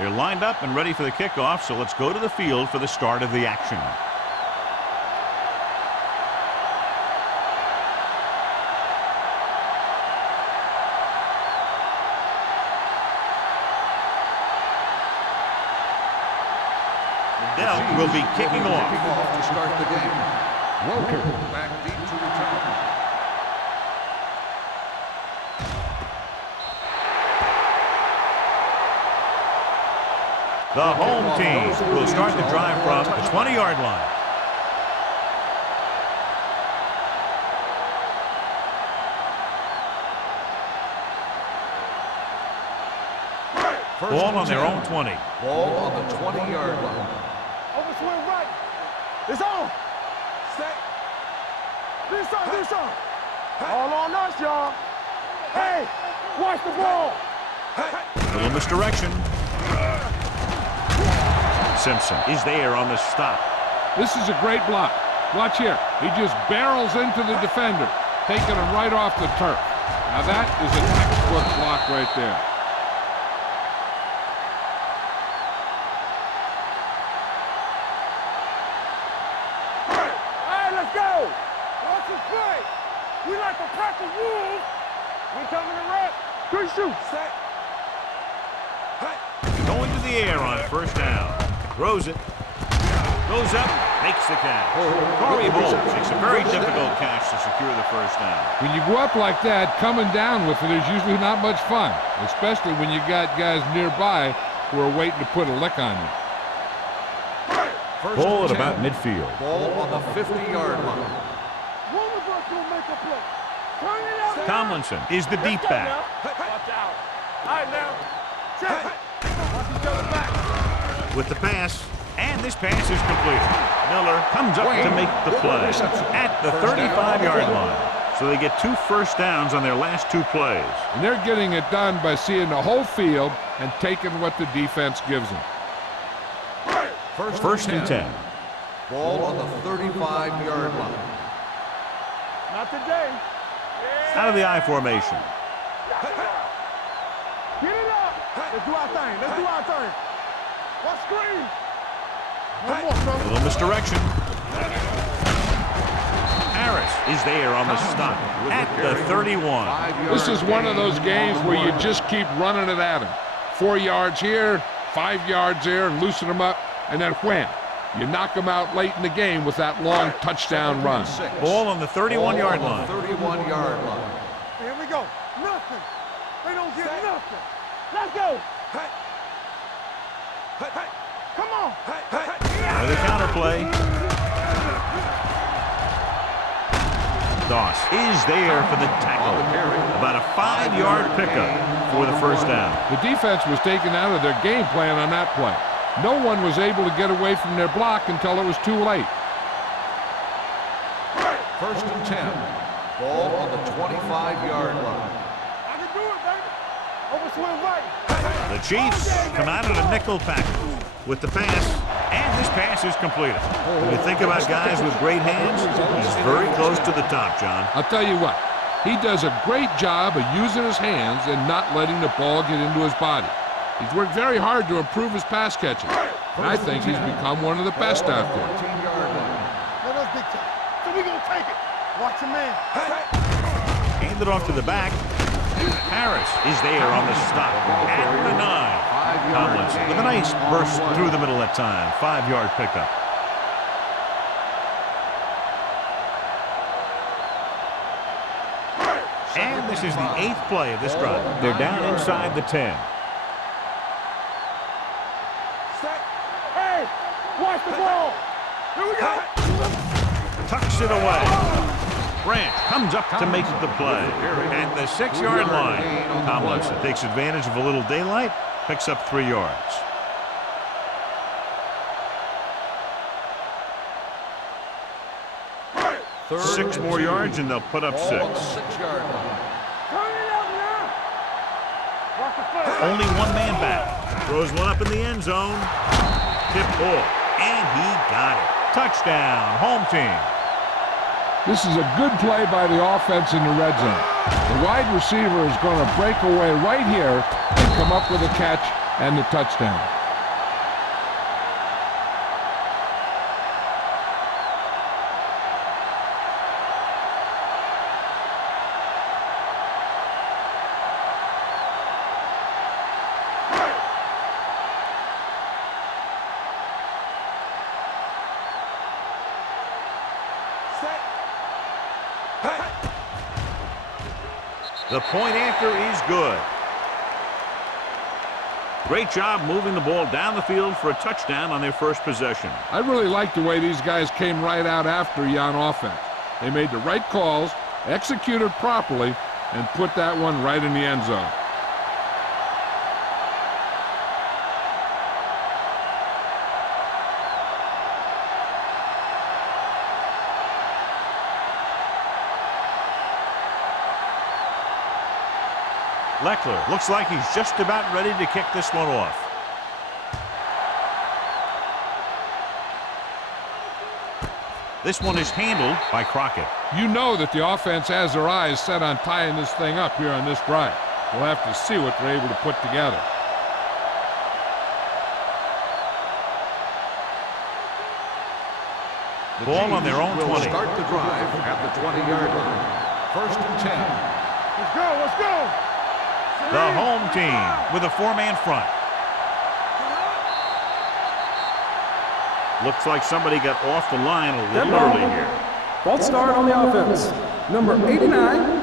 They're lined up and ready for the kickoff, so let's go to the field for the start of the action. Dell will be kicking off to start the game. Walker back deep to return. The home team will start the drive from the 20-yard line. Ball on their own 20. Ball on the 20-yard line. Overswing right. It's on. Set. This on. All on us, y'all. Hey, watch the ball. Little misdirection. Simpson is there on the stop. This is a great block. Watch here. He just barrels into the defender, taking him right off the turf. Now that is a textbook block right there. We like to pack the wolves. We coming to rep. Good shoot. Set. Going to the air on first down. Throws it. Goes up. Makes the catch. Corey Holt makes a very difficult catch to secure the first down. When you go up like that, coming down with it is usually not much fun, especially when you got guys nearby who are waiting to put a lick on you. Ball at about midfield. Ball on the 50-yard line. One of us will make a play. Turn it out. Tomlinson is the deep back. Watch out. All right, now. Check. Watch each other back. With the pass, and this pass is completed. Miller comes up to make the play at the 35-yard line. So they get 2 first downs on their last 2 plays. And they're getting it done by seeing the whole field and taking what the defense gives them. First and 10. Ball on the 35-yard line. Not today. Out of the I formation. Get it up. Let's do our thing. Let's screen. One more, son. A little misdirection. Harris is there on the stop at the 31. This is one of those games where you just keep running it at them. 4 yards here, 5 yards there, and loosen them up, and then wham. You knock them out late in the game with that long touchdown run. Ball on the 31-yard line. 31-yard line. Here we go. Nothing. They don't get nothing. Let's go. Come on. Now the counter play. Doss is there for the tackle. About a 5-yard pickup for the first down. The defense was taken out of their game plan on that play. No one was able to get away from their block until it was too late. First and 10. Ball on the 25-yard line. I can do it, baby. Overswing right. The Chiefs come out of a nickel package with the pass, and this pass is completed. When you think about guys with great hands, he's very close to the top, John. I'll tell you what, he does a great job of using his hands and not letting the ball get into his body. He's worked very hard to improve his pass catching, and I think he's become one of the best out there. Let us big time. So we gonna take it. Watch your man. Hand it off to the back. Harris is there on the stop at the 9. Tomlinson with a nice burst through the middle that time. 5-yard pickup. And this is the 8th play of this drive. They're down inside the 10. Hey, watch the ball. Here we go. Tucks it away. Branch comes up to make the play at the 6-yard line. Tomlinson takes advantage of a little daylight, picks up 3 yards. Six more yards and they'll put up 6. Turn it up now. Watch the play. Only one man back. Throws one up in the end zone. Tip ball. And he got it. Touchdown, home team. This is a good play by the offense in the red zone. The wide receiver is going to break away right here and come up with a catch and the touchdown. The point after is good. Great job moving the ball down the field for a touchdown on their first possession. I really like the way these guys came right out after you on offense. They made the right calls, executed properly, and put that one right in the end zone. Leckler looks like he's just about ready to kick this one off. This one is handled by Crockett. You know that the offense has their eyes set on tying this thing up here on this drive. We'll have to see what they're able to put together. Ball on their own 20. Will start the drive at the 20-yard line. First and 10. Let's go, let's go. The home team with a four-man front. Looks like somebody got off the line a little early here. False start on the offense. Number 89.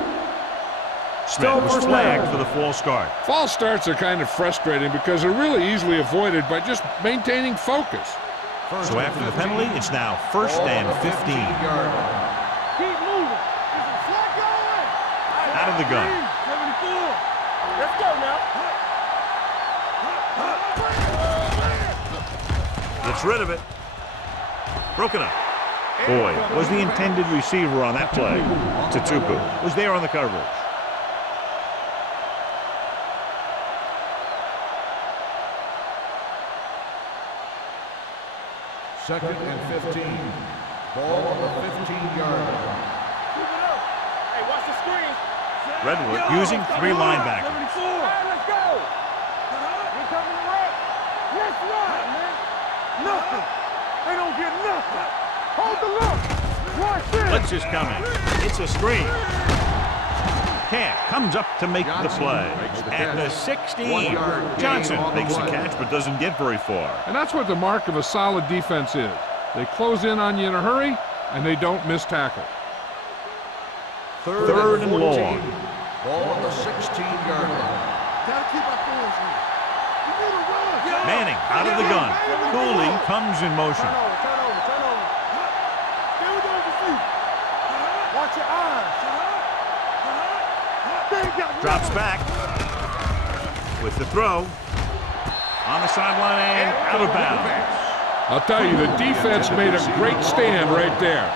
Smith was flagged for the false start. False starts are kind of frustrating because they're really easily avoided by just maintaining focus. So after the penalty, it's now first and 15. Keep moving. Out of the gun. 74. Let's go now. Gets rid of it. Broken up. Boyd was the intended receiver on that play. Tatupu was there on the coverage. Second and 15. Ball on the 15-yard line. Hey, watch the screen. Redwood using three linebackers. 74. Let's go. Here coming the run. Let's run, man. Nothing. They don't get nothing. Hold the look. Watch this. Blitz is coming. It's a screen. Camp comes up to make the play. At the 16. Johnson makes the catch but doesn't get very far. And that's what the mark of a solid defense is. They close in on you in a hurry, and they don't miss tackle. Third and long. Ball on the 16-yard line. Gotta keep our fans here. You need to run. Manning out of the gun. Cooley comes in motion. Turn over. Stay with those feet. Watch your eyes. Drops back with the throw on the sideline and out of bounds. I'll tell you, the defense made a great stand right there.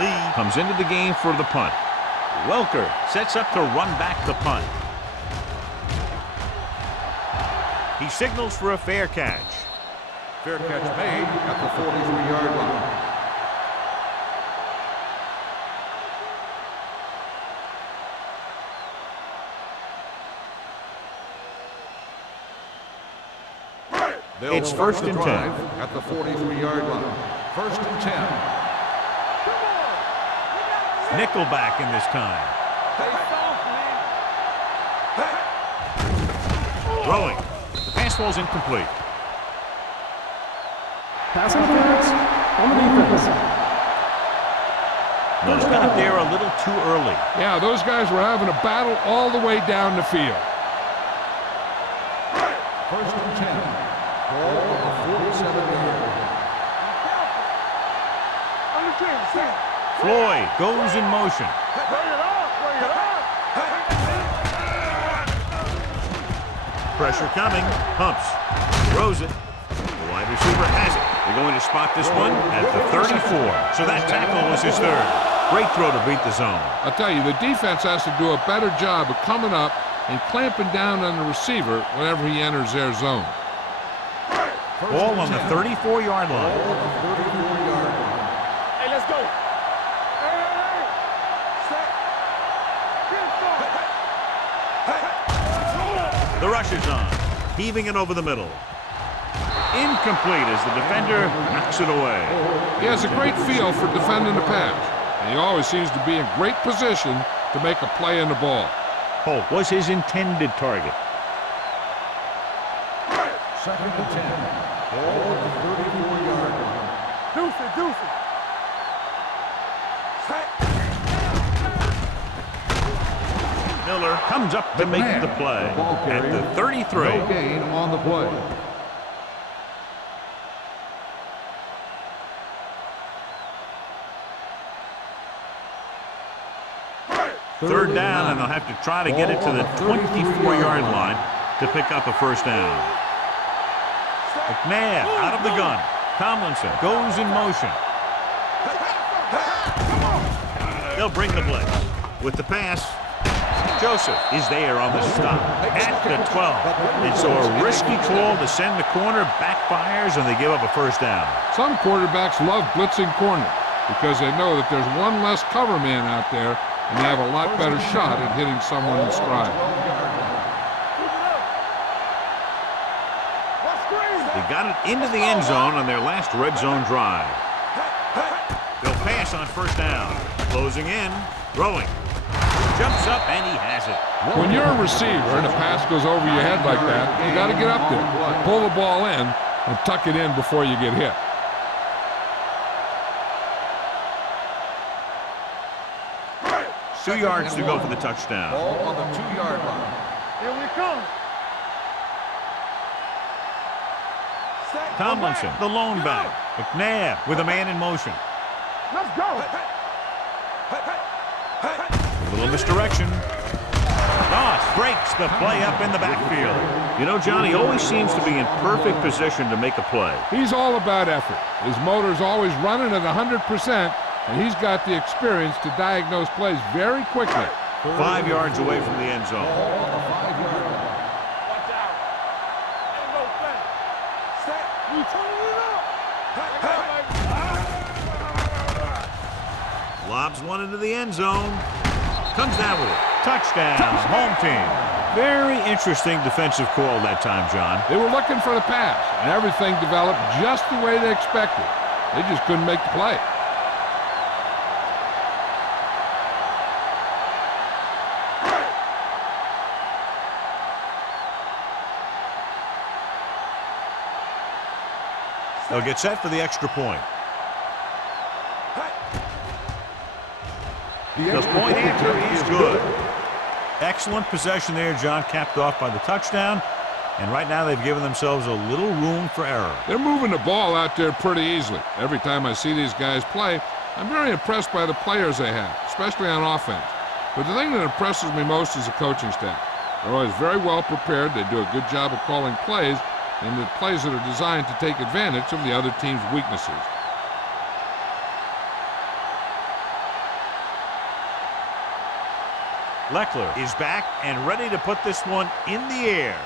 Lee comes into the game for the punt. Welker sets up to run back the punt. He signals for a fair catch. Fair catch made at the 43-yard line. It's first and 10. At the 43-yard line. First and 10. Nickelback in this time. Throwing. The pass ball's incomplete. Pass interference on the defense. Those got there a little too early. Yeah, those guys were having a battle all the way down the field. First and 10. Ball on the 47-yard line. Floyd goes in motion. Bring it up. Pressure coming. Pumps. Throws it. The wide receiver has it. They're going to spot this one at the 34. So that tackle was his third. Great throw to beat the zone. I'll tell you, the defense has to do a better job of coming up and clamping down on the receiver whenever he enters their zone. Ball on the 34-yard line. Ball on the 34-yard line. Hey, let's go. Hey. Set. Get The rush is on. Heaving it over the middle. Incomplete as the defender knocks it away. He has a great feel for defending the pass, and he always seems to be in great position to make a play in the ball. Holt was his intended target. 2nd and 10. Ball on the 34-yard line. Deuce it, deuce it. Miller comes up to make the play at the 33. No gain on the play. Third down, and they'll have to try to get it to the 24-yard line to pick up a first down. McNabb out of the gun. Tomlinson goes in motion. They'll bring the blitz. With the pass, Joseph is there on the stop at the 12. And so a risky call to send the corner backfires, and they give up a first down. Some quarterbacks love blitzing corners because they know that there's one less cover man out there, and they have a lot better shot at hitting someone in stride. They got it into the end zone on their last red zone drive. They'll pass on first down. Closing in, throwing. Jumps up, and he has it. When you're a receiver and a pass goes over your head like that, you got to get up there, pull the ball in, and tuck it in before you get hit. Two yards to go for the touchdown. Ball on the 2-yard line. Here we come. Tomlinson, the lone back. McNabb with a man in motion. Let's go. A little misdirection. Doss breaks the play up in the backfield. You know, Johnny always seems to be in perfect position to make a play. He's all about effort. His motor's always running at 100%, and he's got the experience to diagnose plays very quickly. 5 yards away from the end zone. Ball on the 5-yard line. Watch out. Ain't no thing. Set. You turning it up. Lobs one into the end zone. Comes down with it. Touchdown, home team. Very interesting defensive call that time, John. They were looking for the pass, and everything developed just the way they expected. They just couldn't make the play. They'll get set for the extra point. The point answer is good. Excellent possession there, John, capped off by the touchdown. And right now they've given themselves a little room for error. They're moving the ball out there pretty easily. Every time I see these guys play, I'm very impressed by the players they have, especially on offense. But the thing that impresses me most is the coaching staff. They're always very well prepared. They do a good job of calling plays, and the plays that are designed to take advantage of the other team's weaknesses. Leckler is back and ready to put this one in the air.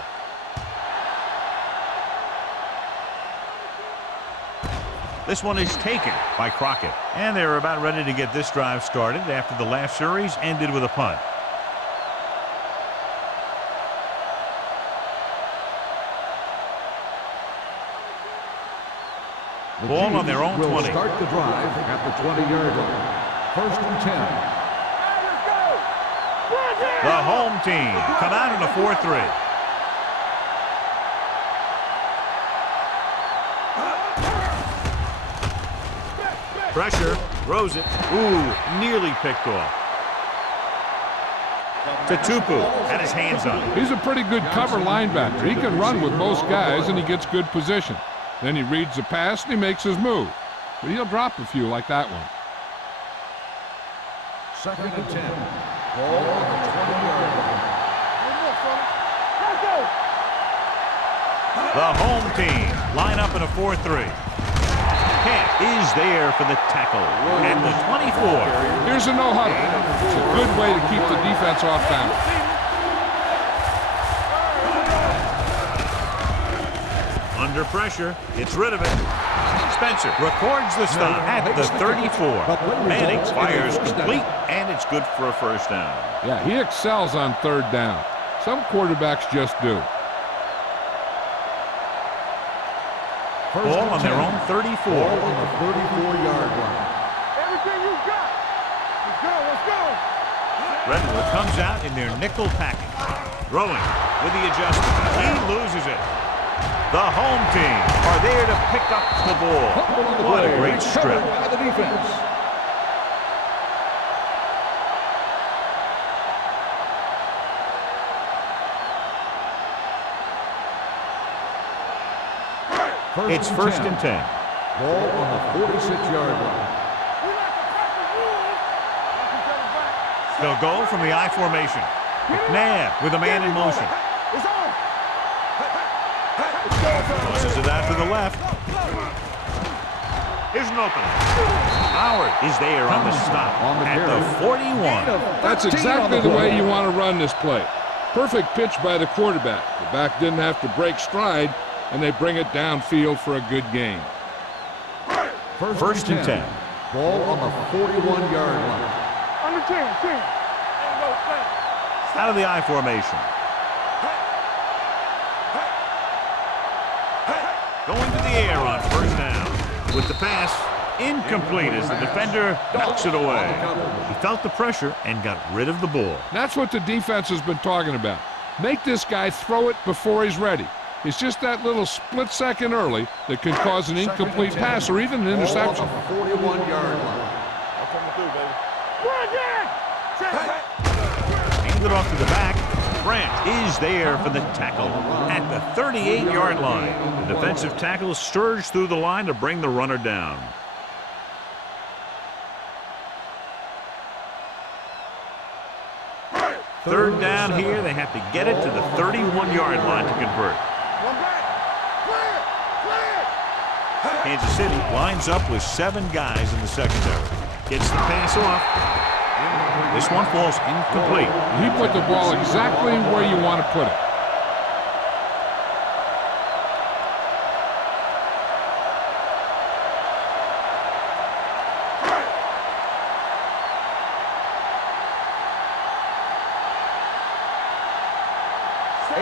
This one is taken by Crockett. And they're about ready to get this drive started after the last series ended with a punt. The Ball on Chiefs their own will 20. start the drive at the 20-yard line. 1st and 10. The home team come out in a 4-3. Pressure, throws it. Ooh, nearly picked off. Tatupu had his hands on it. He's a pretty good cover linebacker. He can run with most guys, and he gets good position. Then he reads the pass, and he makes his move. But he'll drop a few like that one. 2nd and 10. Ball on the 20-yard line. The home team line up in a 4-3. Camp is there for the tackle at the 24. Here's a no huddle. It's a good way to keep the defense off balance. Under pressure, gets rid of it. Spencer records the stop at the 34. Manning fires complete, and it's good for a first down. Yeah, he excels on third down. Some quarterbacks just do. Ball on their own 34. Ball on the 34-yard line. Everything you got. Let's go, let's go. Redwood comes out in their nickel package. Throwing with the adjustment. He loses it. The home team are there to pick up the ball. What a great strip. By the defense. It's first and 10. Ball on the 46-yard line. We like to practice rules. Knock each other back. They'll go from the I formation. McNabb with a man in motion. It's on. Tosses it out to the left. Here's an opening. Howard is there on the stop at the 41. That's exactly the way you want to run this play. Perfect pitch by the quarterback. The back didn't have to break stride, and they bring it downfield for a good gain. First and 10. Ball on the 41-yard line. Under 10, 10. Ain't no thing. Out of the I formation. Going to the air on first down. With the pass, incomplete as the defender knocks it away. He felt the pressure and got rid of the ball. That's what the defense has been talking about. Make this guy throw it before he's ready. It's just that little split second early that can cause an incomplete pass or even an interception. Ball on the 41-yard line. Hand it off to the back. Brandt is there for the tackle at the 38-yard line. The defensive tackle surged through the line to bring the runner down. Third down here. They have to get it to the 31-yard line to convert. One back. Clear. Kansas City lines up with 7 guys in the secondary. Gets the pass off. This one falls incomplete. He put the ball exactly where you want to put it.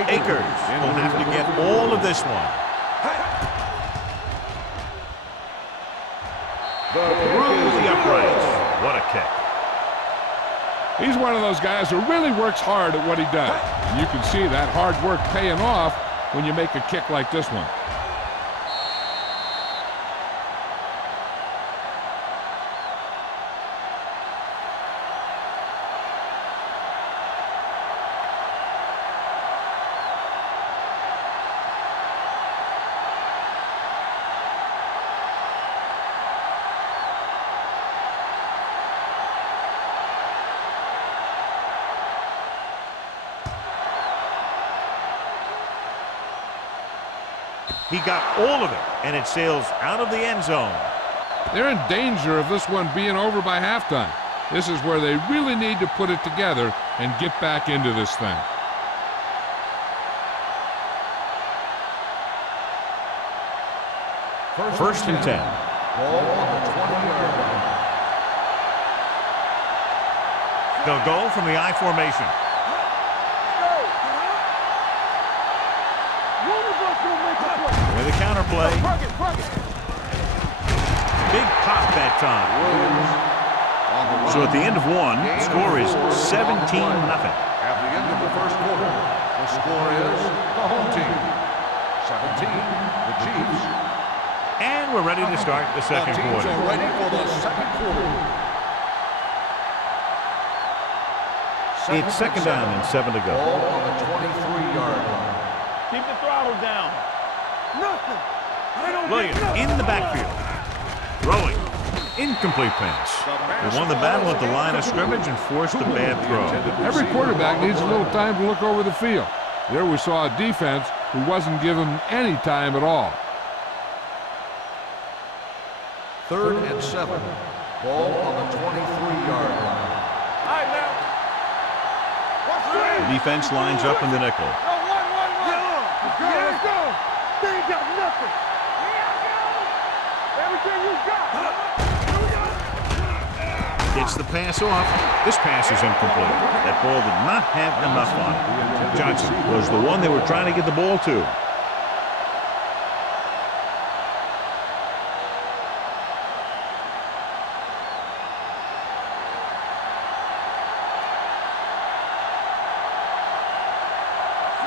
Akers will have to get all of this one. Through the uprights. What a kick. He's one of those guys who really works hard at what he does. And you can see that hard work paying off when you make a kick like this one. He got all of it, and it sails out of the end zone. They're in danger of this one being over by halftime. This is where they really need to put it together and get back into this thing. First and 10. Ball on the 20-yard line. They'll go from the I formation. With a counter play. Big pop that time. So at the end of one, the score is 17-0. At the end of the first quarter, the score is the home team 17, the Chiefs. And we're ready to start the second The teams quarter. are ready for the second quarter. It's second down and 7 to go. Ball on the 23-yard line. Keep the throttle down. Nothing. They don't Williams get nothing. in the backfield. Throwing. Incomplete pass. They won the battle at the line of scrimmage and forced a bad throw. Every quarterback needs a little time to look over the field. There we saw a defense who wasn't given any time at all. Third and 7. Ball on the 23-yard line. All right, now. Watch The defense lines up in the nickel. Let's go. Let's go. got nothing. Everything you got. Gets the pass off. This pass is incomplete. That ball did not have enough on it. Johnson was the one they were trying to get the ball to.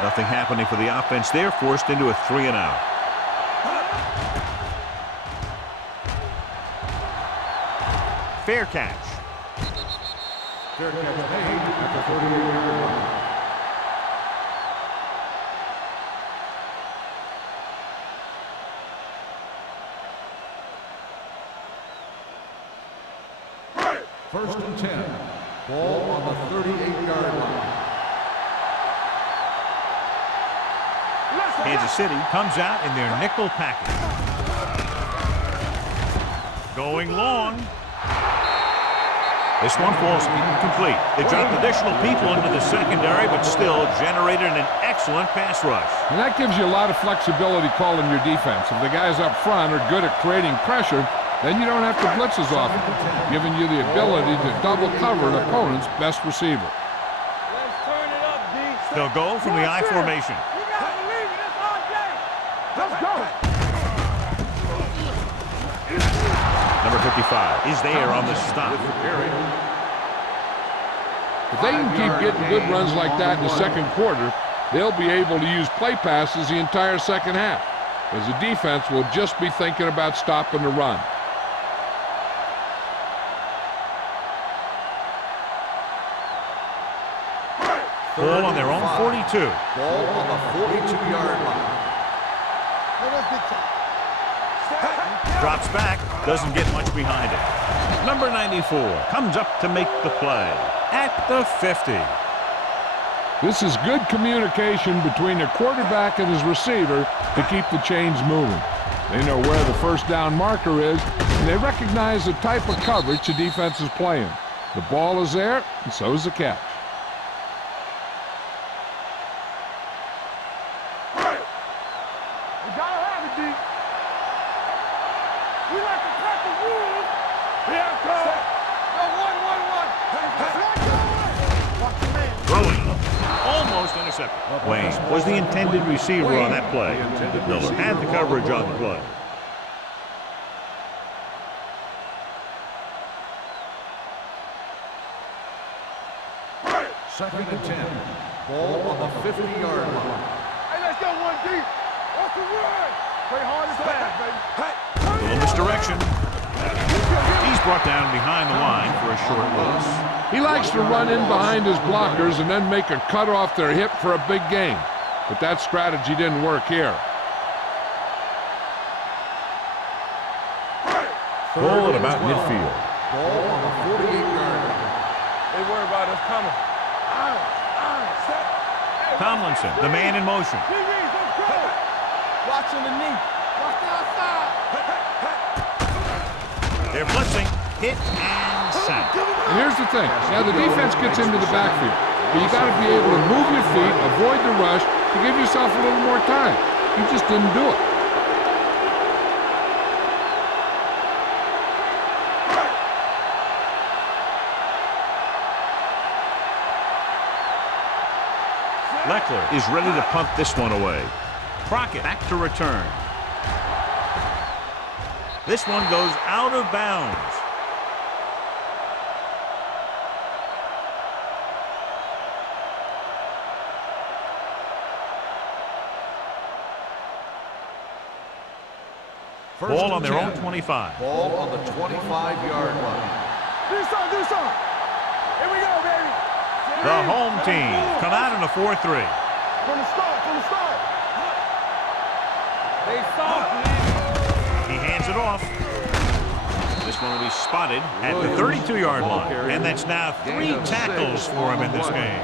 Nothing happening for the offense there, forced into a 3-and-out. Fair catch. Fair catch made at the 38-yard line. First and 10. Ball on the 38-yard line. Kansas City comes out in their nickel package. Going long. This one falls incomplete. They dropped additional people into the secondary, but still generated an excellent pass rush. And that gives you a lot of flexibility calling your defense. If the guys up front are good at creating pressure, then you don't have to blitz as often, giving you the ability to double cover an opponent's best receiver. Let's turn it up, D. They'll go from the I formation. You gotta believe it. It's all day. Let's go. Number 55 is there on the stop. If they can keep getting good runs like that in the second quarter, they'll be able to use play passes the entire second half, as the defense will just be thinking about stopping the run. Ball on their own 42. Ball on the 42-yard line. Drops back, doesn't get much behind it. Number 94 comes up to make the play at the 50. This is good communication between the quarterback and his receiver to keep the chains moving. They know where the first down marker is, and they recognize the type of coverage the defense is playing. The ball is there, and so is the catch. We gotta have it, D. We like to cut the rules. Here it comes. No, 1-1-1. Watch the man. Throwing. Almost intercepted. Wayne was the intended receiver on that play. Miller had the coverage on the play. Second and 10. Ball on the 50-yard line. Hey, let's go, 1D. What's the run? Play hard as fast, baby. A little misdirection. He's brought down behind the line for a short loss. He likes to run in behind his blockers and then make a cut off their hip for a big gain. But that strategy didn't work here. Ball at about midfield. Ball on the 48-yard line. They worry about us coming. Tomlinson, the man in motion. Let's go. Watch on the knee. Watch the outside. They're blitzing. Hit and sack. And here's the thing. Now, the defense gets into the backfield. But you got to be able to move your feet, avoid the rush, to give yourself a little more time. You just didn't do it. Leckler is ready to punt this one away. Crockett back to return. This one goes out of bounds. Ball on their own 25. Ball on the 25-yard line. Do something. Here we go, baby. The home team come out in a 4-3. From the start. They soft, man. He hands it off. This one will be spotted at the 32-yard line. And that's now 3 tackles for him in this game.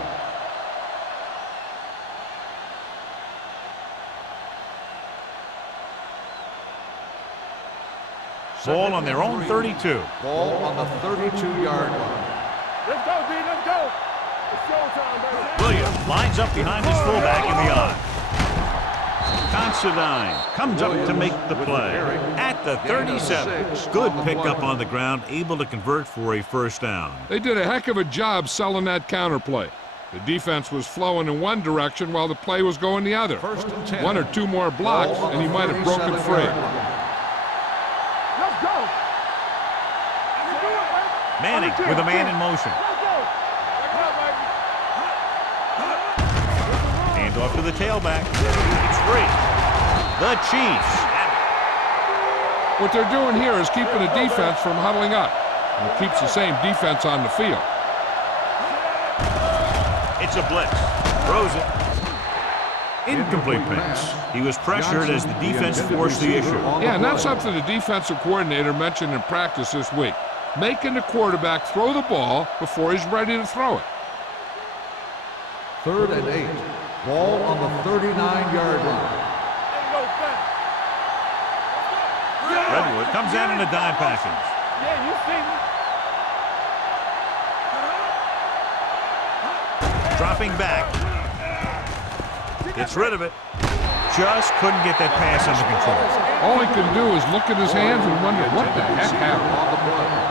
Ball on their own 32. Ball on the 32-yard line. Let's go, D. Let's go. It's showtime, baby. Williams lines up behind his fullback in the eye. Considine comes up to make the play at the 37. Good pickup on the ground, able to convert for a first down. They did a heck of a job selling that counter play. The defense was flowing in one direction while the play was going the other. 1st and 10. 1 or 2 more blocks, and he might have broken free. Let's go. Manning with a man in motion. Hand off to the tailback. It's free. The Chiefs. What they're doing here is keeping the defense from huddling up. And it keeps the same defense on the field. It's a blitz. Throws it. Incomplete pass. He was pressured as the defense forced the issue. Yeah, and that's something the defensive coordinator mentioned in practice this week. Making the quarterback throw the ball before he's ready to throw it. 3rd and 8. Ball on the 39-yard line. Redwood comes out in a dime package. Yeah, you see me. Dropping back. Gets rid of it. Just couldn't get that pass under control. All he could do is look at his hands and wonder what the heck happened. On the play.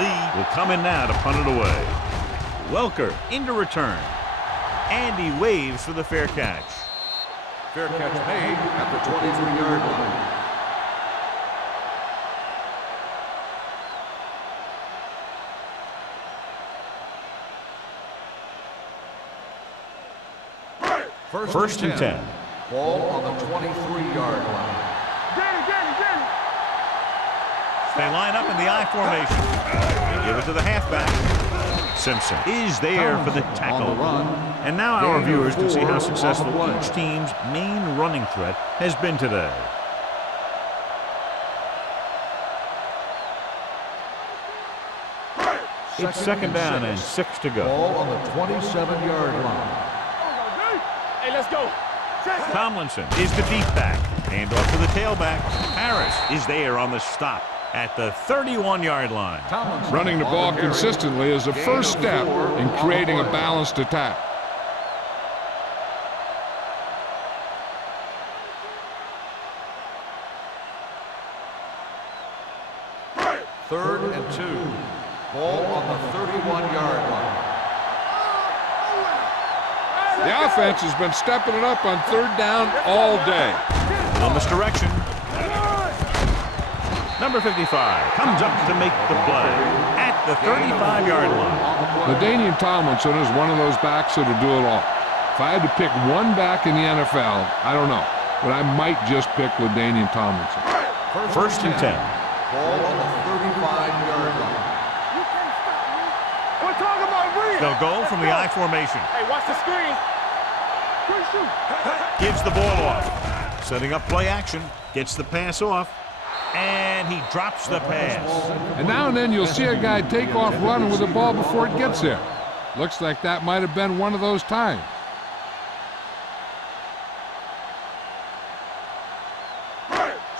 Lee will come in now to punt it away. Welker into return. And he waves for the fair catch. Fair catch made at the 23-yard line. First and 10. Ball on the 23-yard line. Get it. They line up in the I formation. They give it to the halfback. Simpson is there for the tackle. On the run. And now our viewers can see how successful each team's main running threat has been today. It's second down and 6 to go. Ball on the 27-yard line. Hey, let's go. Tomlinson is the deep back. Hand off to the tailback. Harris is there on the stop at the 31-yard line. Running the ball consistently is the first step in creating a balanced attack. Third and 2. Ball on the 31-yard line. The offense has been stepping it up on 3rd down all day. Little misdirection. Number 55 comes up to make the play at the 35-yard line. LaDainian Tomlinson is one of those backs that'll do it all. If I had to pick one back in the NFL, I don't know, but I might just pick LaDainian Tomlinson. First and 10. Ball on the 35-yard line. We're talking about real. They'll go from the I formation. Hey, watch the screen. Good shoot. Gives the ball off. Setting up play action. Gets the pass off. And he drops the pass. And now and then you'll see a guy take off running with the ball before it gets there. Looks like that might have been one of those times.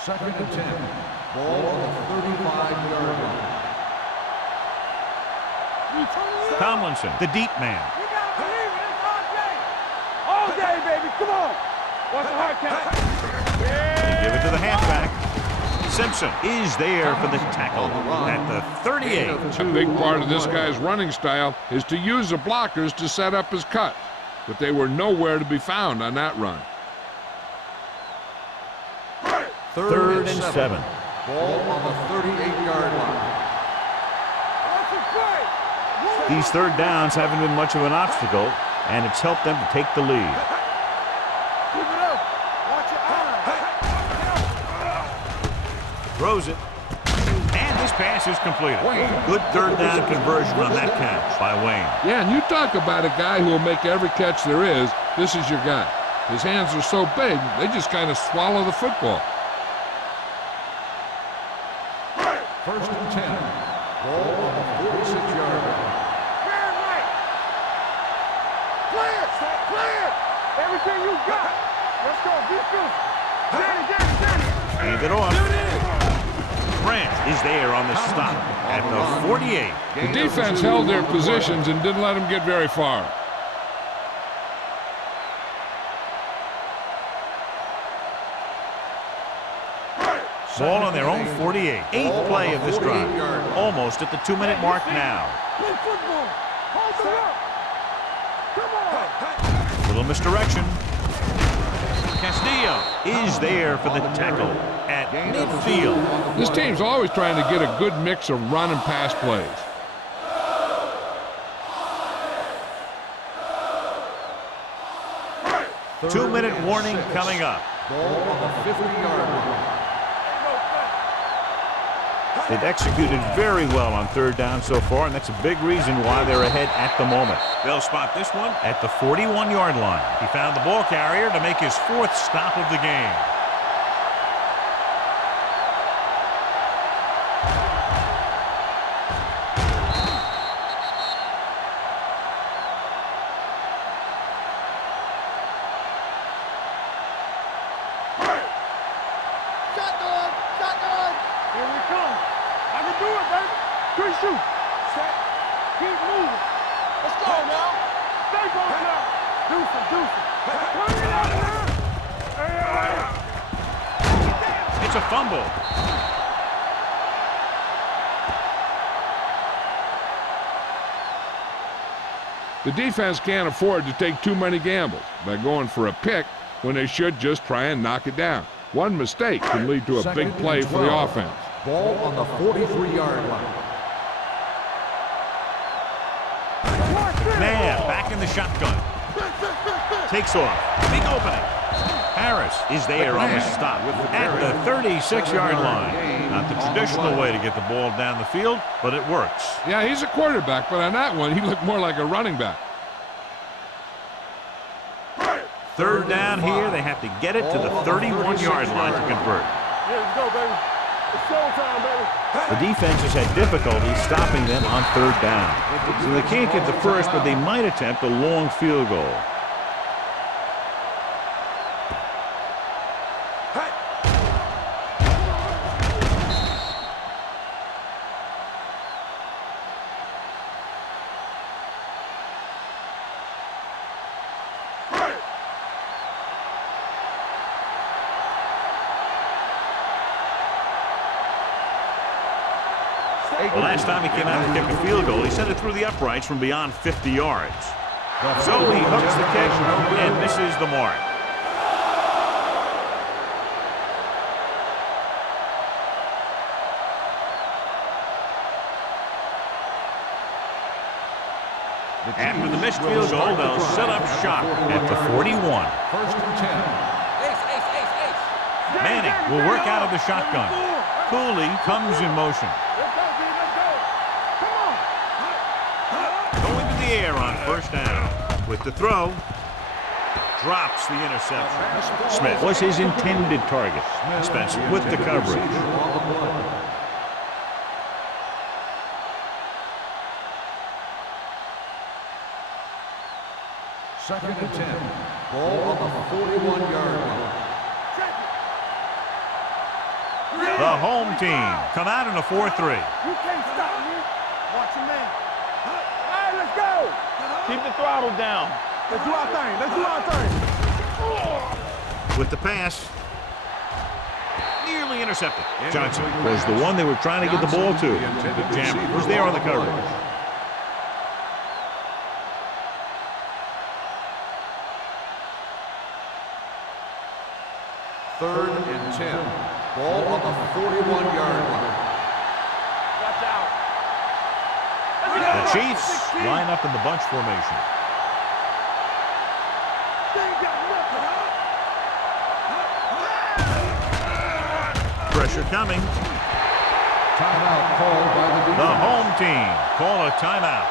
Second and 10. Ball on the 35-yard line. Tomlinson, the deep man. You gotta believe it. It's all day. All day, baby. Come on. Watch the hard count. They give it to the halfback. Simpson is there for the tackle at the 38. A big part of this guy's running style is to use the blockers to set up his cut, but they were nowhere to be found on that run. Third and 7. Ball on the 38-yard line. These third downs haven't been much of an obstacle, and it's helped them to take the lead. Keep it up. Watch your eyes. Throws it. And this pass is completed. Good third down conversion on that catch by Wayne. Yeah, and you talk about a guy who will make every catch there is. This is your guy. His hands are so big, they just kind of swallow the football. First and 10. Ball on the 46-yard line. Clear! Clear! Everything you got. Let's go. Defense. Hand it off. Grant is there on the stop at the 48. The defense held their positions and didn't let them get very far. Ball on their own 48. Eighth play of this drive. Almost at the 2-minute mark now. Play football. Hold the rock. Come on. Little misdirection. Castillo is there for the tackle at midfield. This team's always trying to get a good mix of run and pass plays. Two-minute warning coming up. Ball on the 50-yard line. They've executed very well on third down so far, and that's a big reason why they're ahead at the moment. They'll spot this one at the 41-yard line. He found the ball carrier to make his 4th stop of the game. It's a fumble. The defense can't afford to take too many gambles by going for a pick when they should just try and knock it down. One mistake can lead to a big play for the offense. Ball on the 43-yard line. Man, back in the shotgun. Takes off. Big opening. Harris is there on the stop at the 36-yard line. Not the traditional way to get the ball down the field, but it works. Yeah, he's a quarterback, but on that one, he looked more like a running back. Third down here. They have to get it to the 31-yard line to convert. Yeah, let's go, baby. It's showtime, baby. The defense has had difficulty stopping them on third down. So they can't get the first, but they might attempt a long field goal. The last time he came out to kick a field goal, he sent it through the uprights from beyond 50 yards. So he hooks the kick and misses the mark. After the missed field goal, they'll set up shop at the 41. First and 10. Manning will work out of the shotgun. Cooley comes in motion. Going to the air on first down. With the throw, drops the interception. Smith was his intended target. Spencer with the coverage. Second and 10. Ball on the 41-yard line. The home team come out in a 4-3. You can't stop me. Watch your man. All right, let's go. Keep the throttle down. Let's do our thing. Let's do our thing. With the pass, nearly intercepted. Johnson was the one they were trying to get the ball to. Jam was there on the coverage. Third and 10. Ball on the 41-yard line. Watch out. The Chiefs line up in the bunch formation. They ain't got nothing. Pressure coming. Timeout called by the defense. The home team call a timeout.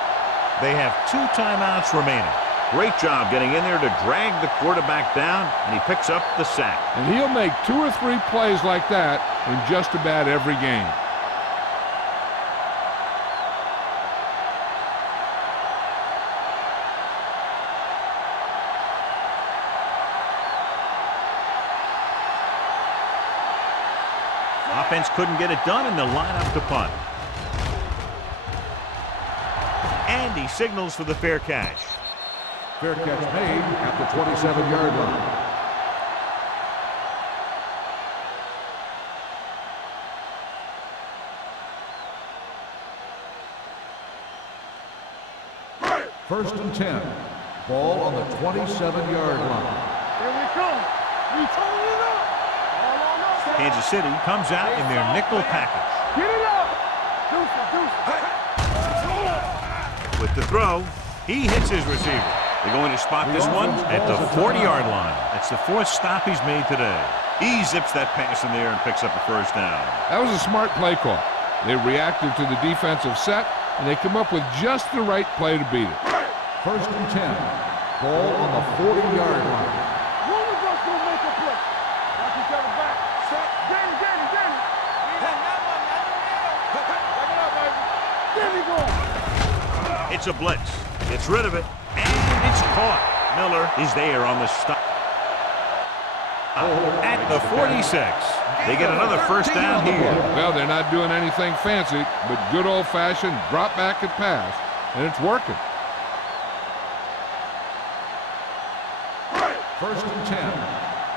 They have 2 timeouts remaining. Great job getting in there to drag the quarterback down, and he picks up the sack. And he'll make 2 or 3 plays like that in just about every game. Offense couldn't get it done, and they'll line up to punt. And he signals for the fair catch. Fair catch made at the 27-yard line. First and 10. Ball on the 27-yard line. Here we come. We turn it up. All on us. Kansas City comes out in their nickel package. Get it up. Deuce. With the throw, he hits his receiver. They're going to spot this one at the 40-yard line. That's the fourth stop he's made today. He zips that pass in the air and picks up a first down. That was a smart play call. They reacted to the defensive set, and they come up with just the right play to beat it. First and 10. Ball on the 40-yard line. One of us will make a play. Watch each other back. Set. Danny. Back it up, baby. There we go. It's a blitz. Gets rid of it, and it's caught. Miller is there on the stop. At the 46. They get another first down here. Well, they're not doing anything fancy, but good old-fashioned drop back and pass, and it's working. First and 10.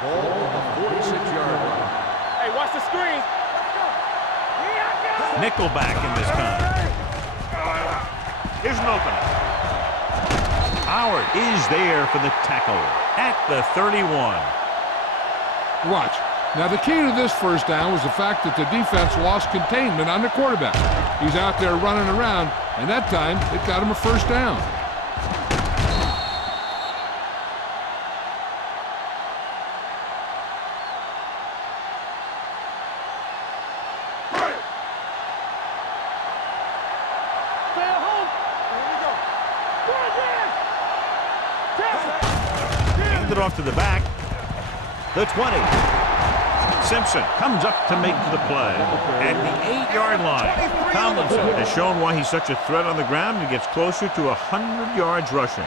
Ball on the 46-yard line. Hey, watch the screen. Nickelback in this time. Here's an opening. Howard is there for the tackle at the 31. Watch. Now, the key to this first down was the fact that the defense lost containment on the quarterback. He's out there running around, and that time it got him a first down. It off to the back. The 20. Simpson comes up to make the play at the 8-yard line. Tomlinson has shown why he's such a threat on the ground and gets closer to 100 yards rushing.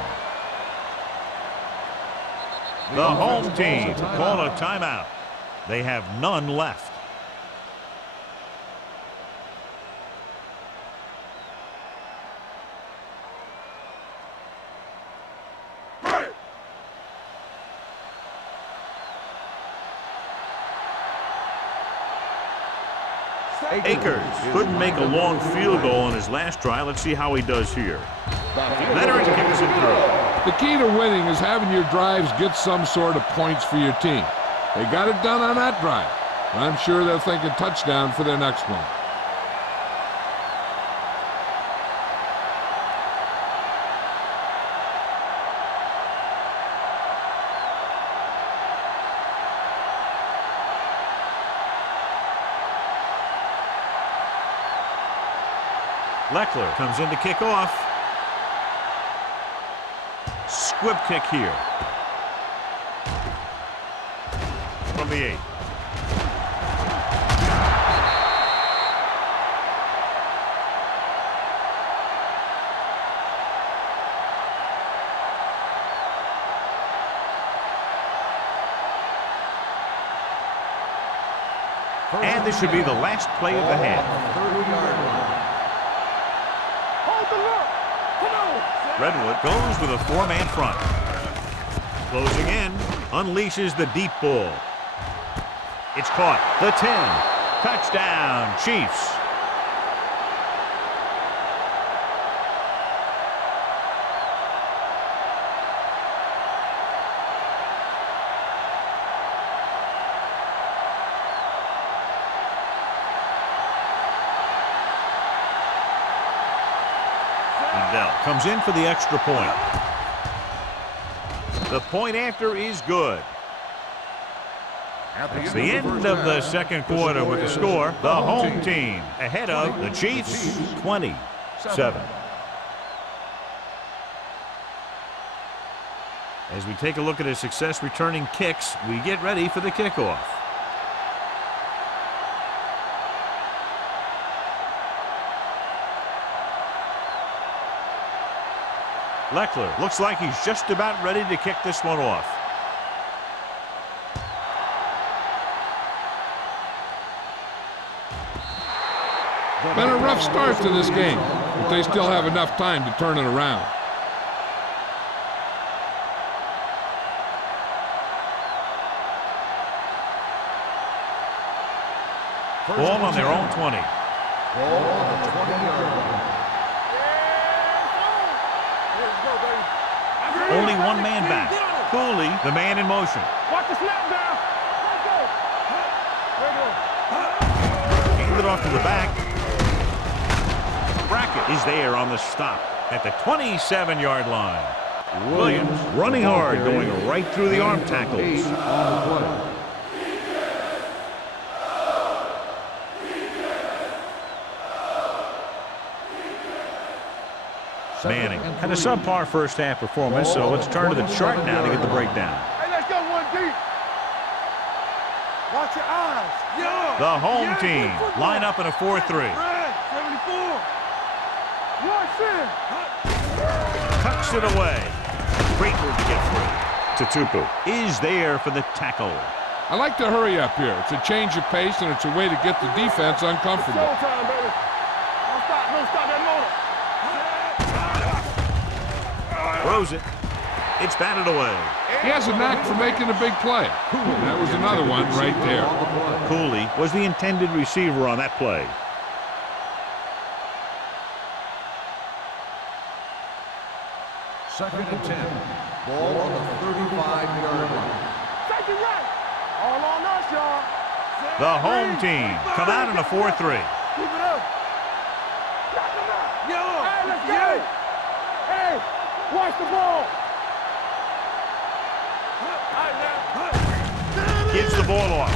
The home team call a timeout. They have none left. Akers couldn't make a long field goal on his last try. Let's see how he does here. Veteran kicks it through. The key to winning is having your drives get some sort of points for your team. They got it done on that drive. And I'm sure they're thinking touchdown for their next one. Leckler comes in to kick off. Squib kick here. From the 8. And this should be the last play of the half. 30-yard line. Redwood goes with a 4-man front. Closing in, unleashes the deep ball. It's caught. The 10. Touchdown, Chiefs. Comes in for the extra point. The point after is good. It's the end of the second quarter with the score. The home team ahead of the Chiefs 27. As we take a look at his success returning kicks, we get ready for the kickoff. Leckler looks like he's just about ready to kick this one off. Been a rough start to this game, but they still have enough time to turn it around. Ball on their own 20. Ball on the 20-yard line. Only one man back. Cooley, the man in motion. Watch the snap down. Hand it off to the back. Brackett is there on the stop at the 27-yard line. Williams running hard, going right through the arm tackles. On the play. Manning had a subpar first half performance, so let's turn to the chart now to get the breakdown. Hey, let's go one deep. Watch your eyes. Yeah. The home team line up in a 4-3. 74. Watch it. Tucks it away. Great move to get through. Tutupu is there for the tackle. I like to hurry up here. It's a change of pace, and it's a way to get the defense uncomfortable. Showtime, baby. Don't stop that motor. Throws it. It's batted away. He has a knack for making a big play. And that was another one right there. Cooley was the intended receiver on that play. Second and 10. Ball on the 35-yard line. Take it right. All on us, y'all. The home team come out in a 4-3. Keep it up. Knock him out. Yo. Hey, let's go. Hey, watch the ball. Gives the ball off.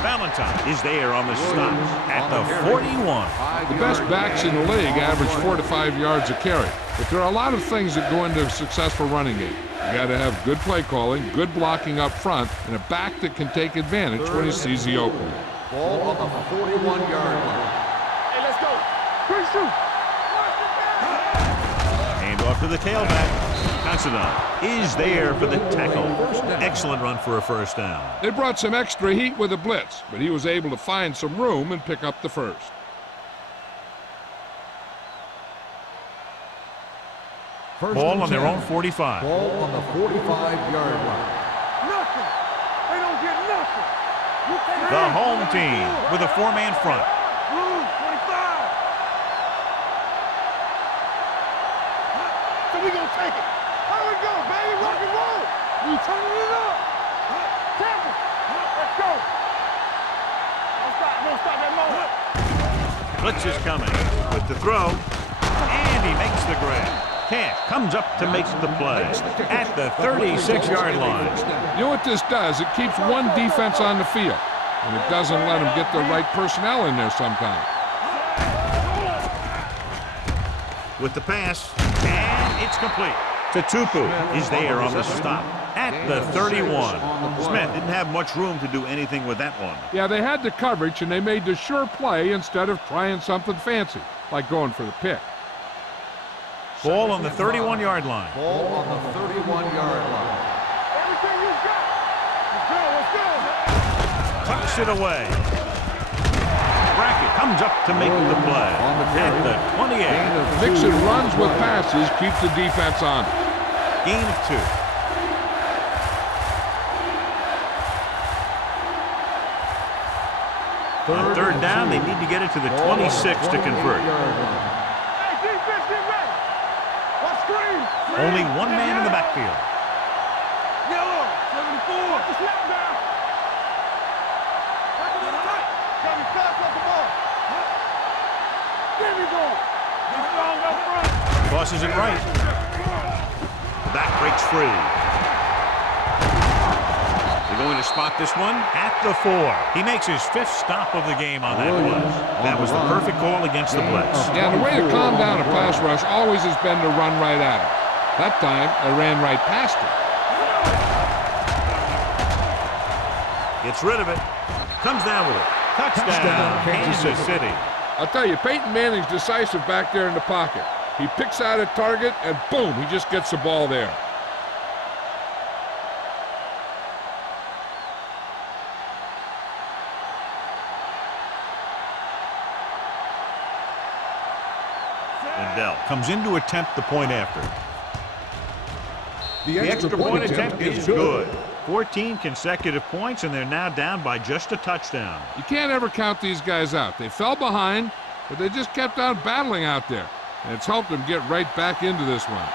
Valentine is there on the stop at the 41. The best backs in the league average 4 to 5 yards a carry. But there are a lot of things that go into a successful running game. You got to have good play calling, good blocking up front, and a back that can take advantage when he sees the opening. Ball on the 41-yard line. Hey, let's go. Quick shoot. Hand off to the tailback. Considine is there for the tackle. Excellent run for a first down. They brought some extra heat with a blitz, but he was able to find some room and pick up the first. Ball on their own 45. Ball on the 45-yard line. Nothing. They don't get nothing. The home team with a 4-man front. Blue, 25. So we gonna take it. How we go, baby? Rock and roll. We turning it up. Temple. Let's go. Don't stop that motor. Blitz is coming with the throw. And he makes the grab. Cash comes up to make the play at the 36-yard line. You know what this does? It keeps one defense on the field, and it doesn't let them get the right personnel in there sometimes. With the pass, and it's complete. Tutupu is there on the stop at the 31. Smith didn't have much room to do anything with that one. Yeah, they had the coverage, and they made the sure play instead of trying something fancy, like going for the pick. Ball on the 31-yard line. Ball on the 31-yard line. Everything you got. Let's go. Tucks it away. Brackett comes up to make the play at the 28. Mixing runs with passes keeps the defense on. Gain of 2. On third down, they need to get it to the 26 to convert. Hey, defense, get ready. Watch screen. Only one man in the backfield. Yellow, 74. Watch the snap down. Back to the right. Got me fast off the ball. Give me ball. He's strong up front. Tosses it right. Back breaks free. They're going to spot this one at the 4. He makes his 5th stop of the game on that play. That was the perfect call against the blitz. Yeah, the way to calm down a pass rush always has been to run right at him. That time, they ran right past him. Gets rid of it. Comes down with it. Touchdown, Kansas City. I'll tell you, Peyton Manning's decisive back there in the pocket. He picks out a target, and boom, he just gets the ball there. Lindell comes in to attempt the point after. The extra point attempt is good. 14 consecutive points, and they're now down by just a touchdown. You can't ever count these guys out. They fell behind, but they just kept on battling out there. And it's helped them get right back into this one.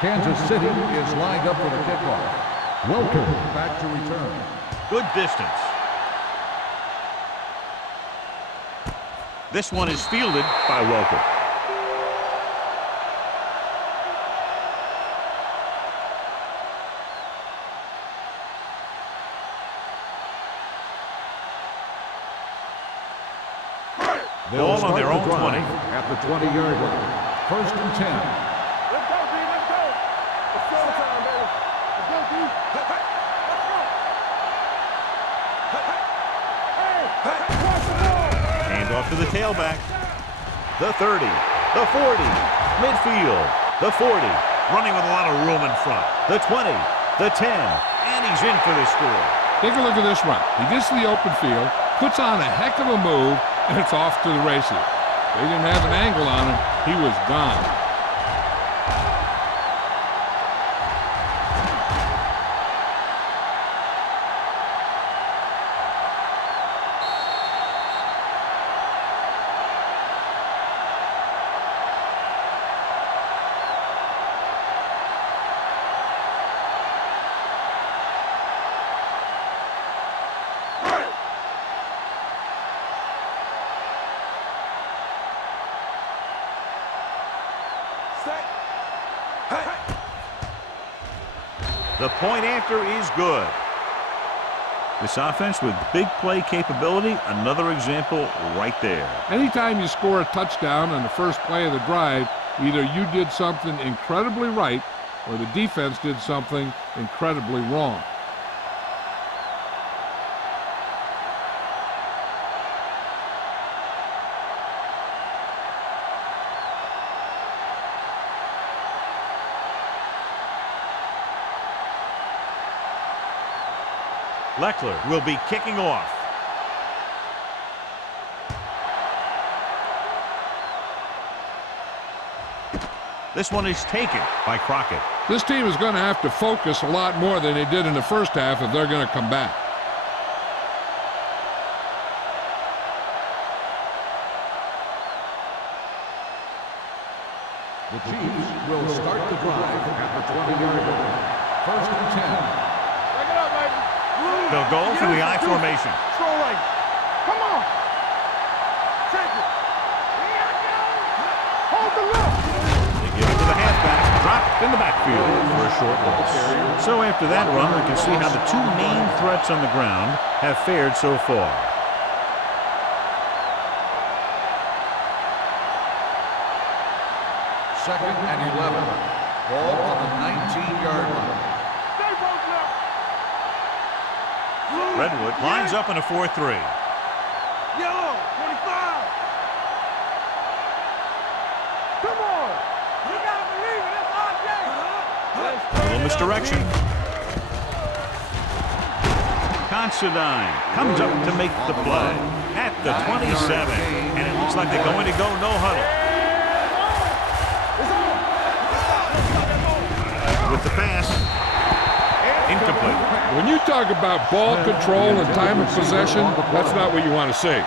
Kansas City is lined up for the kickoff. Welcome back to return. Good distance. This one is fielded by Welker. Ball on their own 20. At the 20-yard line. 1st and 10. Let's go, D. Let's go. It's showtime, baby. Let's go, D. Let's go. Hey, watch the ball. Hand off to the tailback. The 30, the 40, midfield, the 40, running with a lot of room in front. The 20, the 10, and he's in for the score. Take a look at this run. He gets to the open field, puts on a heck of a move, and it's off to the races. They didn't have an angle on him. He was gone. The point after is good. This offense with big play capability, another example right there. Anytime you score a touchdown on the first play of the drive, either you did something incredibly right or the defense did something incredibly wrong. Leckler will be kicking off. This one is taken by Crockett. This team is going to have to focus a lot more than they did in the first half if they're going to come back. The Chiefs will start the drive at the 20-yard line. 1st and 10. Break it up, baby. They'll go for the I formation. Strong right. Come on. Take it. Hold the look. They give it to the halfback. Dropped in the backfield for a short loss. So after that run, we can see how the two main threats on the ground have fared so far. Second and 11. Ball on the 19-yard line. Stay both left. Redwood lines up in a 4-3. Yellow, 25. Come on. You gotta believe it. That's RJ. A little misdirection. Considine comes up to make the play at the 27. And it looks like they're going to go no huddle. With the pass, incomplete. When you talk about ball control and time of possession, that's not what you want to see.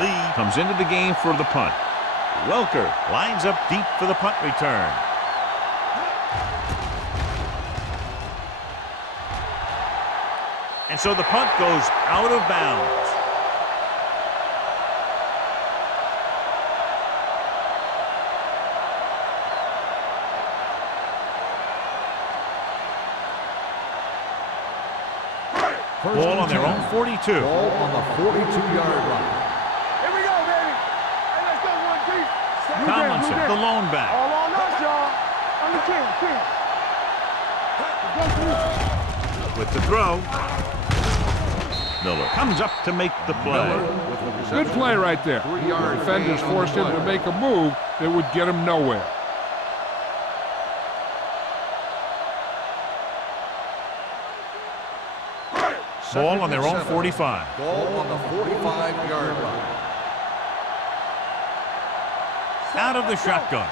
Lee comes into the game for the punt. Welker lines up deep for the punt return. And so the punt goes out of bounds. Ball on their own 42. Ball on the 42-yard line. Here we go, baby. Hey, let's go one deep. Tomlinson, the lone back. All on us, y'all. With the throw. Miller comes up to make the play. Good play right there. The defenders forced him to make a move that would get him nowhere. Ball on their own 45. Ball on the 45-yard line. Out of the shotgun.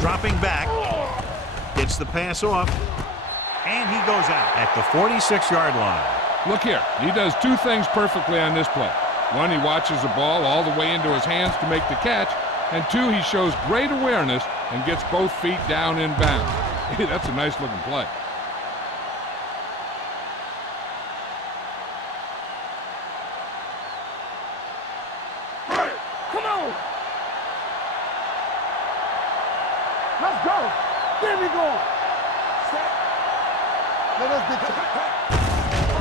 Dropping back. Gets the pass off. And he goes out at the 46-yard line. Look here. He does two things perfectly on this play. One, he watches the ball all the way into his hands to make the catch. And two, he shows great awareness and gets both feet down in bounds. That's a nice-looking play. Let's go. There we go. Let us get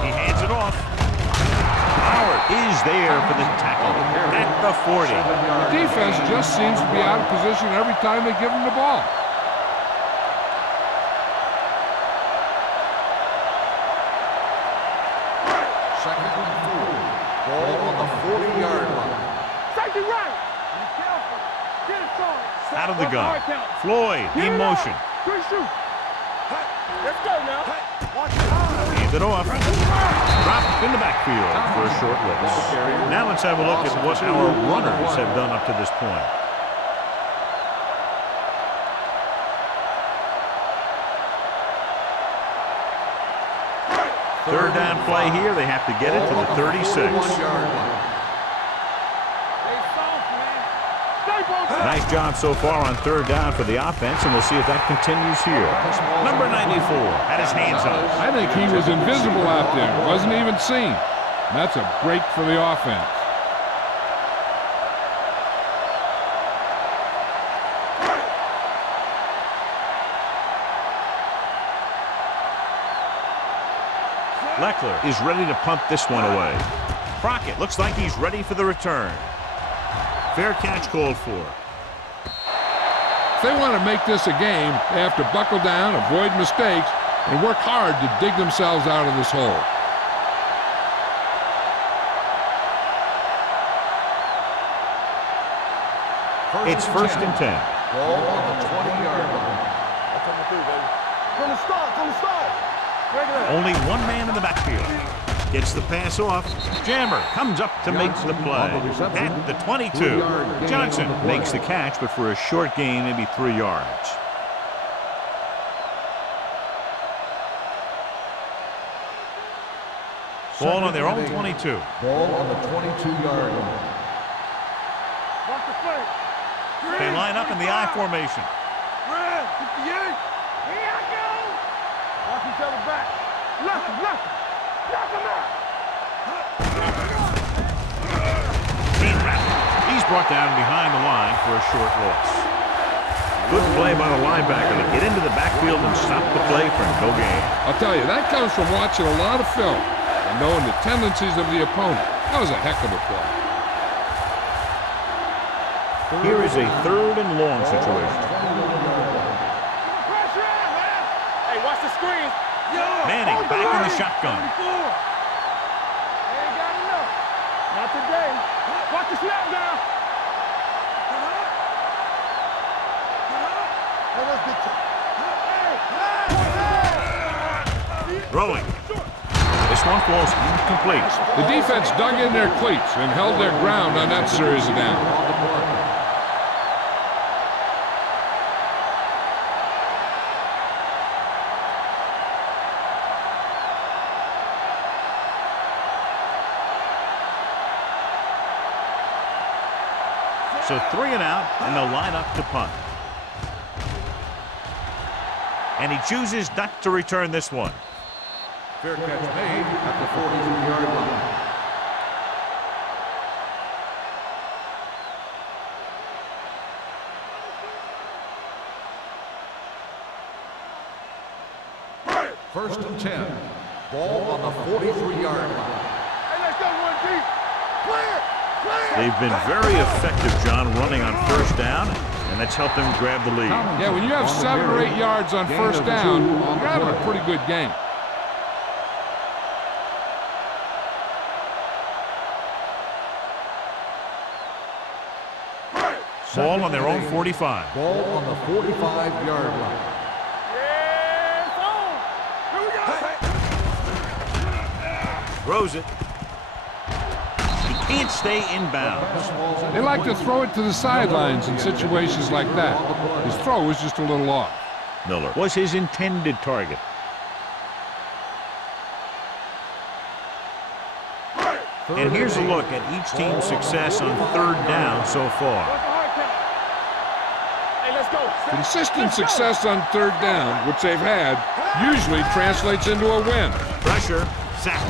He hands it off. Howard is there for the tackle at the 40. The defense just seems to be out of position every time they give him the ball. Second and 4. Ball on the 40-yard line. Safety right. Be careful. Get it started. Out of the gun. Floyd in motion. Good shoot. Let's go now. Hand it off. Dropped in the backfield for a short blitz. Now let's have a look at what our runners have done up to this point. Third down play here. They have to get it to the 36. 41-yard line. Nice job so far on third down for the offense, and we'll see if that continues here. Number 94 had his hands up. I think he was invisible out there. Wasn't even seen. That's a break for the offense. Leckler is ready to punt this one away. Crockett looks like he's ready for the return. Fair catch called for. If they want to make this a game, they have to buckle down, avoid mistakes, and work hard to dig themselves out of this hole. It's first and 10. Ball on the 20-yard line. From the start. Only one man in the backfield. Gets the pass off. Jammer comes up to make the play. At the 22. Johnson makes the catch, but for a short gain, maybe 3 yards. Ball on their own 22. Ball on the 22-yard line. Watch the play. They line up in the I formation. Red, 58. Here I go. Watch each other back. Left. Knock him out. Team wrap. He's brought down behind the line for a short loss. Good play by the linebacker to get into the backfield and stop the play for no gain. I'll tell you, that comes from watching a lot of film and knowing the tendencies of the opponent. That was a heck of a play. Here is a third and long situation. Pressure on, man. Hey, watch the screen. Manning back in the shotgun. Ain't got enough. Not today. Watch the snap down. Throwing. This one falls incomplete. The defense dug in their cleats and held their ground on that series of downs. So 3 and out, and they'll line up to punt. And he chooses not to return this one. Fair catch made at the 42-yard line. First and 10. Ball on the 43-yard line. Hey, let's go, 1G. Clear. They've been very effective, John, running on first down, and and that's helped them grab the lead. Yeah, when you have 7 or 8 yards on first down, you're having a pretty good game. Ball on their own 45. Ball on the 45-yard line. Throws it. He can't stay in bounds. They like to throw it to the sidelines in situations like that. His throw was just a little off. Miller was his intended target. And here's a look at each team's success on third down so far. Consistent success on third down, which they've had, usually translates into a win. Pressure, sack.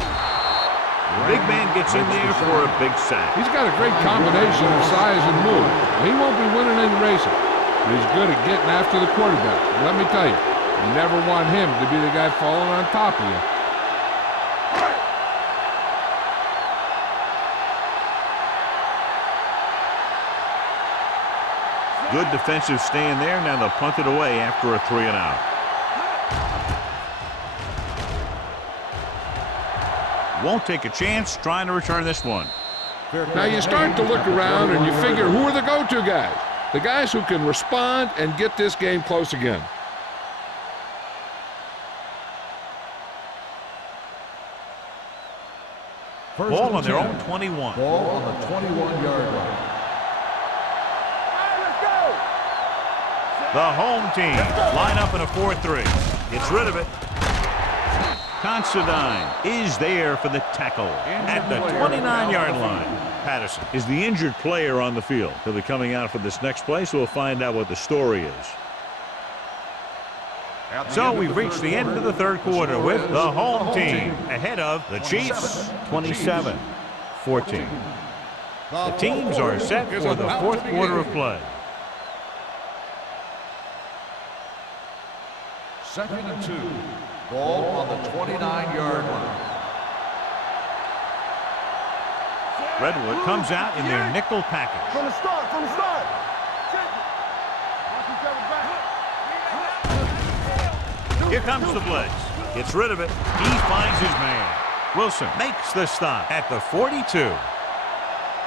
The big man gets in there for a big sack. He's got a great combination of size and move. He won't be winning any races, but he's good at getting after the quarterback. And let me tell you, you never want him to be the guy falling on top of you. Good defensive stand there. Now they'll punt it away after a 3-and-out. Won't take a chance trying to return this one. Now you start to look around and you figure, who are the go-to guys? The guys who can respond and get this game close again. Ball on their own 21. Ball on the 21-yard line. The home team line up in a 4-3. Gets rid of it. Considine is there for the tackle at the 29-yard line. Patterson is the injured player on the field. He'll be coming out for this next play, so we'll find out what the story is. So we've reached the end of the third quarter with the home team ahead of the Chiefs 27-14. The teams are set for the fourth quarter of play. 2nd and 2. Ball on the 29-yard line. Redwood comes out in their nickel package. From the start, from the start. Here comes the blitz. Gets rid of it. He finds his man. Wilson makes the stop at the 42.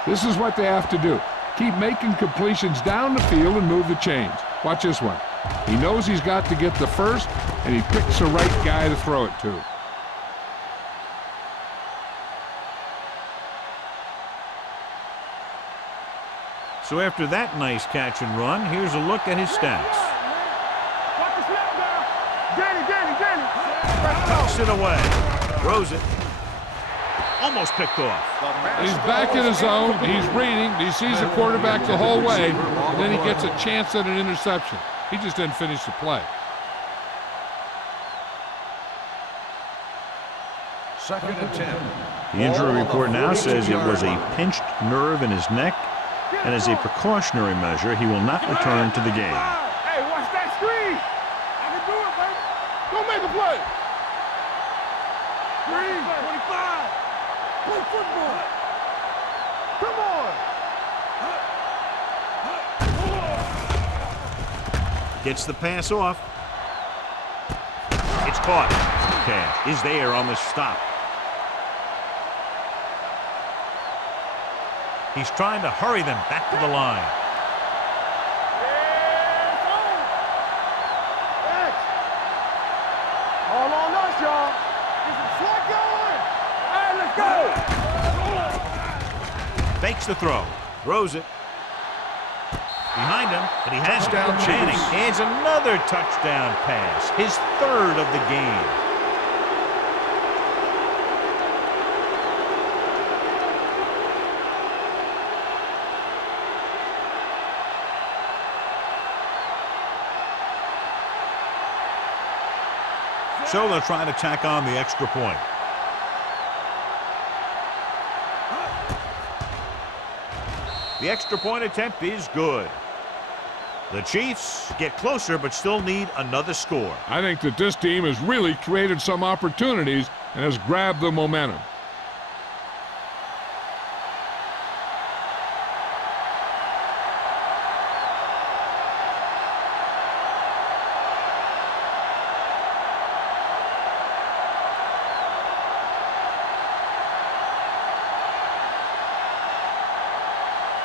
This is what they have to do. Keep making completions down the field and move the chains. Watch this one. He knows he's got to get the first, and he picks the right guy to throw it to. So after that nice catch and run, here's a look at his stats. Knocks it away. Throws it. Almost picked off. He's back in his zone. He's reading. He sees the quarterback the whole way. And then he gets a chance at an interception. He just didn't finish the play. 2nd and 10. The injury report now says it was a pinched nerve in his neck, and as a precautionary measure, he will not return to the game. Hey, watch that screen. I can do it, baby. Go make a play. Green, 25. Play football. Come on. Gets the pass off. It's caught. Cash is there on the stop. He's trying to hurry them back to the line. All on us, y'all. This is what going. All right, let's go. Fakes the throw. Throws it. Behind him, but he has down Channing. Adds another touchdown pass. His third of the game. So they'll try to tack on the extra point. The extra point attempt is good. The Chiefs get closer but still need another score. I think that this team has really created some opportunities and has grabbed the momentum.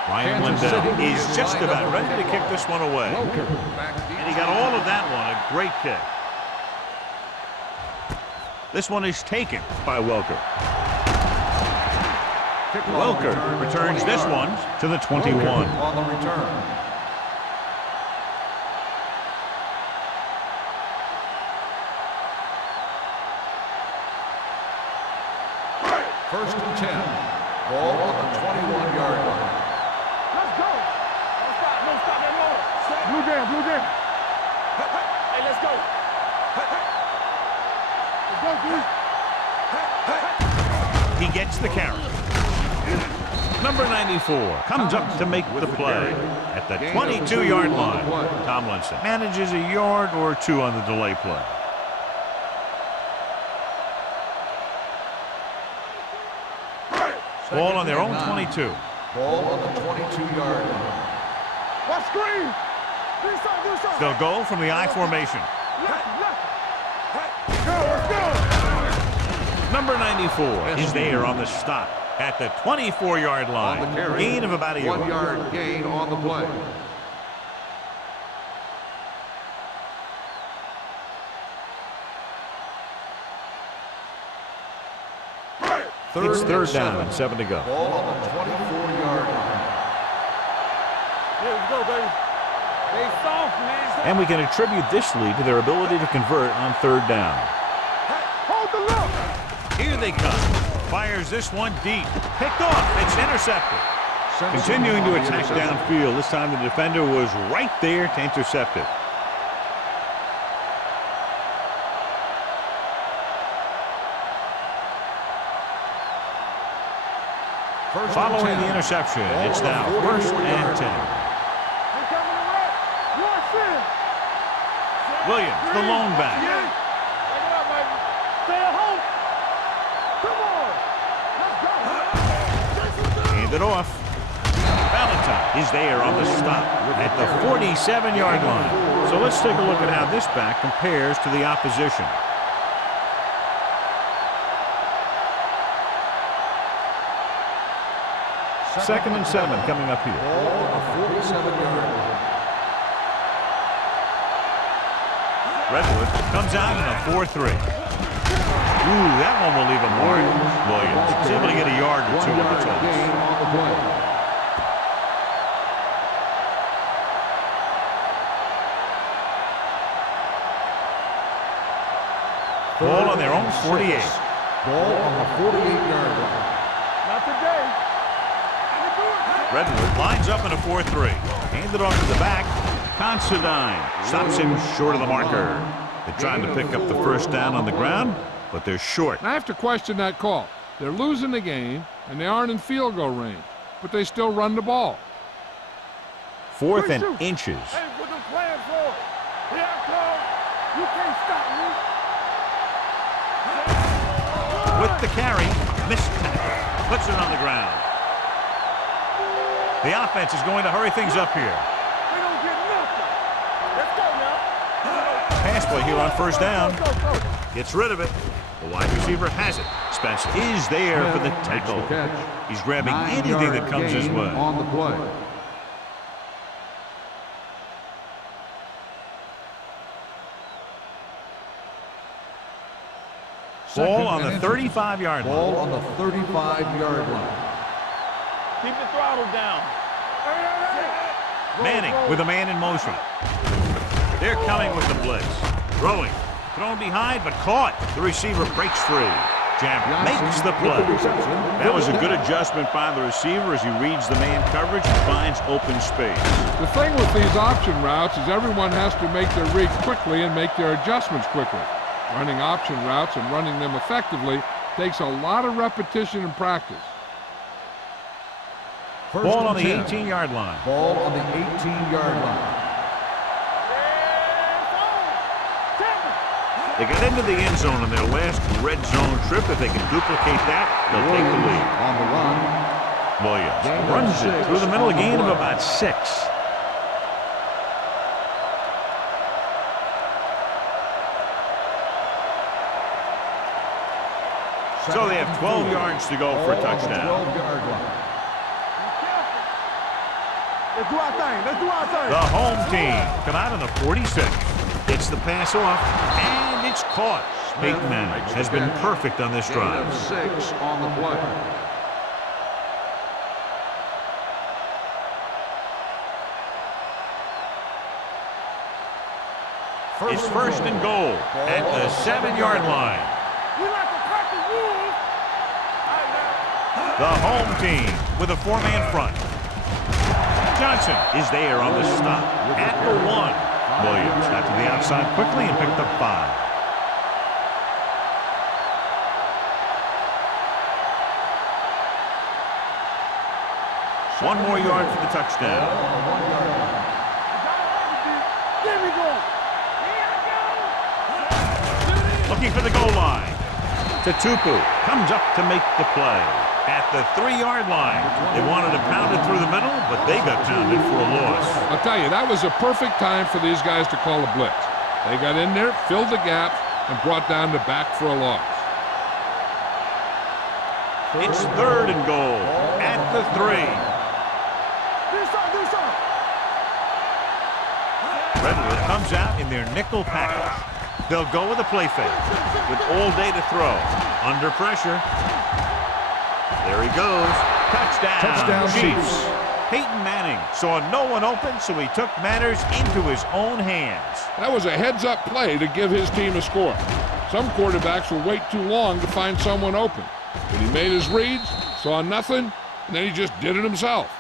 Ryan Lindell is just about ready to kick this one away. And he got all of that one. A great kick. This one is taken by Welker. Welker returns this one to the 21. On the return. First and 10. Ball on the 21-yard line. Let's go. Don't stop. Don't stop that motor. Blue jam, blue jam. Hey, let's go. Let's go, dude. He gets the carry. Number 94 comes up to make the play at the 22-yard line. Tomlinson manages a yard or two on the delay play. Ball on their own 22. Ball on the 22-yard line. Watch screen. Do something. They'll go from the I formation. Go, let's go. Number 94 is there on the stop at the 24-yard line. On the carry, Gain of about a yard. 1 yard gain on the play. It's third down and 7 to go. Ball on the 24-yard line. Yeah, let's go, baby. They soft, man. And we can attribute this lead to their ability to convert on third down. Hold the look. Here they come. Fires this one deep. Picked off. It's intercepted. Continuing to attack downfield. This time the defender was right there to intercept it. Following the interception, it's now first and 10. Williams, the lone back. Hand it off. Valentine is there on the stop at the 47-yard line. So let's take a look at how this back compares to the opposition. Second and 7 coming up here. Ball on the 47-yard line. Redwood comes out in a 4-3. Ooh, that one will leave a mark. Williams is able to get a yard or two on the toss. Gain on the play. Ball on their own 48. Ball on the 48-yard line. Not today. Redwood lines up in a 4-3. Handed off to the back. Considine stops him short of the marker. They're trying to pick up the first down on the ground, but they're short. I have to question that call. They're losing the game, and they aren't in field goal range, but they still run the ball. Fourth and inches. Hey, what them playing for? Here I come. You can't stop me. With the carry, missed tackle. Puts it on the ground. The offense is going to hurry things up here. They don't get nothing. Let's go now. Pass play here on first down. Gets rid of it. The wide receiver has it. Spencer is there for the tackle. He's grabbing anything that comes his way. On the play. Ball on the 35-yard line. Ball on the 35-yard line. Keep the throttle down. Manning with a man in motion. They're coming with the blitz. Throwing. Thrown behind, but caught. The receiver breaks free. Jam makes the play. That was a good adjustment by the receiver as he reads the man coverage and finds open space. The thing with these option routes is everyone has to make their read quickly and make their adjustments quickly. Running option routes and running them effectively takes a lot of repetition and practice. Ball on the 18-yard line. Ball on the 18-yard line. They got into the end zone on their last red zone trip. If they can duplicate that, they'll take the lead. On the run. Williams runs it through the middle, a gain of about 6. So they have 12 yards to go for a touchdown. 12-yard line. Let's do our thing. Let's do our thing. The home team come out on the 46. Gets the pass off, and it's caught. Peyton Manning has been perfect on this drive. 6 on the play. It's first and goal at the 7-yard line. We like to cut the rules. The home team with a 4-man front. Johnson is there on the stop at the 1. Williams got to the outside quickly and picked up 5. One more yard for the touchdown. There we go. Looking for the goal line. Tupu comes up to make the play at the 3-yard line. They wanted to pound it through the middle, but they got pounded for a loss. I'll tell you, that was a perfect time for these guys to call a blitz. They got in there, filled the gap, and brought down the back for a loss. It's third and goal at the 3. Do something. Redwood comes out in their nickel package. They'll go with a play fake with all day to throw. Under pressure. There he goes. Touchdown Chiefs. Peyton Manning saw no one open, so he took matters into his own hands. That was a heads-up play to give his team a score. Some quarterbacks will wait too long to find someone open. But he made his reads, saw nothing, and then he just did it himself.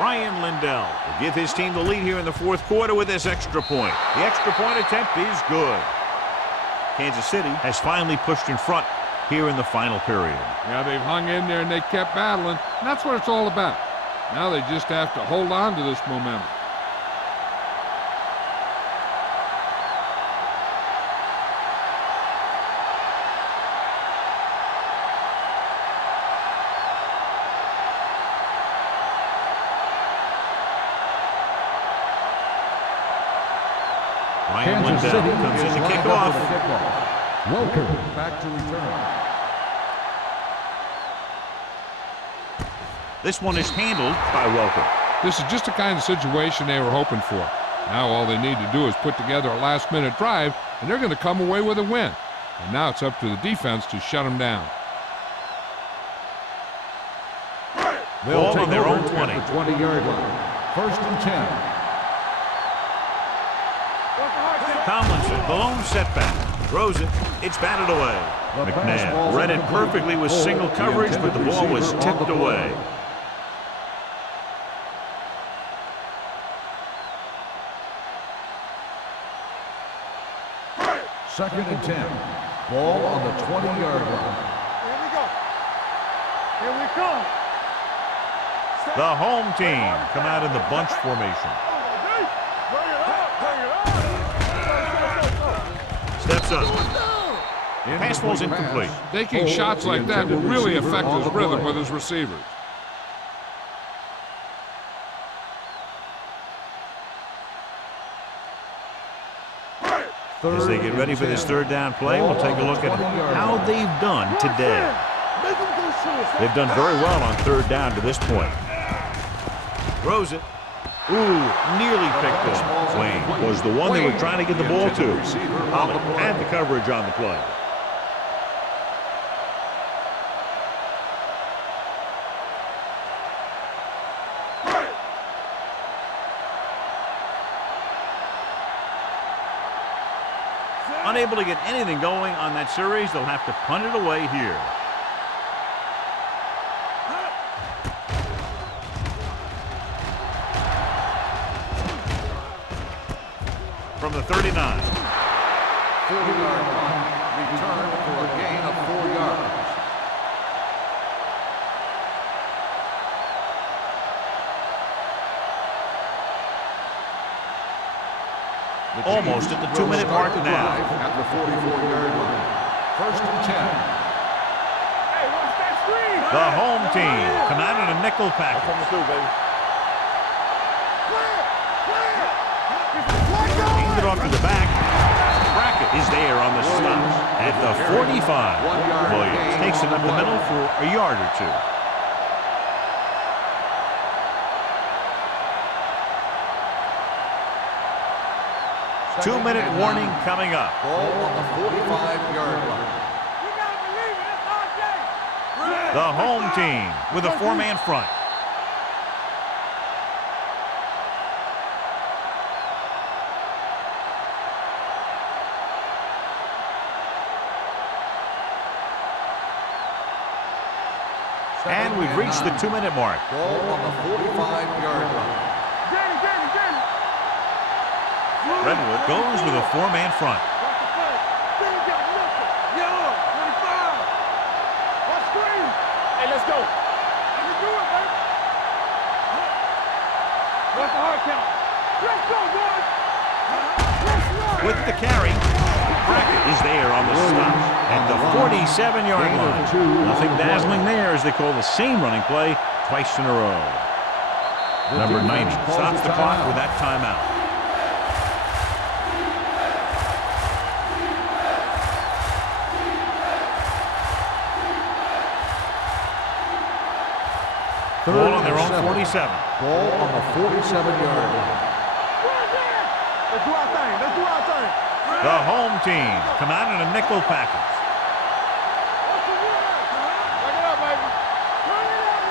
Ryan Lindell will give his team the lead here in the 4th quarter with this extra point. The extra point attempt is good. Kansas City has finally pushed in front here in the final period. Yeah, they've hung in there and they kept battling. And that's what it's all about. Now they just have to hold on to this momentum. Ryan Lindell comes in to kick off. Welcome. Back to return. This one is handled by Welker. This is just the kind of situation they were hoping for. Now all they need to do is put together a last-minute drive, and they're going to come away with a win. And now it's up to the defense to shut them down. They'll take their own 20. At the 20-yard line. First and 10. Tomlinson, the lone setback, throws it. It's batted away. McNabb read it perfectly with single coverage, but the ball was tipped away. Second and 10. Ball on the 20-yard line. Here we go. Here we come. The home team come out in the bunch formation. Bring it up. Bring it up. Steps up. Pass ball's incomplete. Taking shots like that would really affect his rhythm with his receivers. As they get ready for this third down play, we'll take a look at how they've done today. They've done very well on third down to this point. Throws it. Ooh, nearly picked off. Wayne was the one they were trying to get the ball to. Holland had the coverage on the play. Unable to get anything going on that series, they'll have to punt it away here. From the 39. 40-yard line. Return for a gain of 4 yards. Almost at the 2-minute mark now. At the 44-yard line. First and 10. Hey, what's that screen? The home team come out in a nickel package. Clear! Clear! off to the back. Brackett is there on the stop at the 45. Williams takes it up the middle for a yard or two. Two-minute warning coming up. Ball on the 45-yard line. The home team with a four-man front. And we've reached the 2-minute mark. Ball on the 45-yard line. Redwood goes with a four-man front. Hey, let's go. You can do it, baby. What's the hard count? Let's go, boys. With the carry, Brackett is there on the stop at the 47-yard line. Nothing dazzling there as they call the same running play twice in a row. Number 90 stops the clock with that timeout. Ball on their own 47. Ball on the 47-yard line. Let's do our thing. Let's do our thing. The home team come out in a nickel package. Bring it up, baby. Bring it up,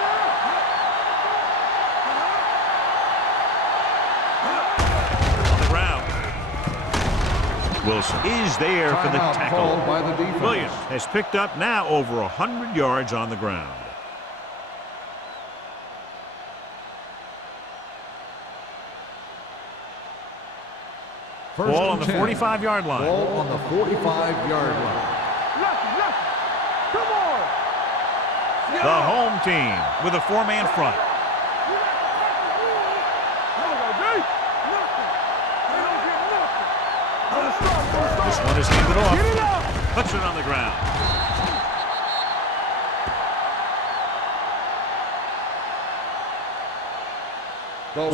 On the ground. Wilson is there for the Timeout tackle. called by the defense. Williams has picked up now over 100 yards on the ground. First Ball on and the 10. 45-yard line. Ball on the 45-yard line. Lucky. Come on. The home team with a four-man front. This one is handed off. Puts it on the ground.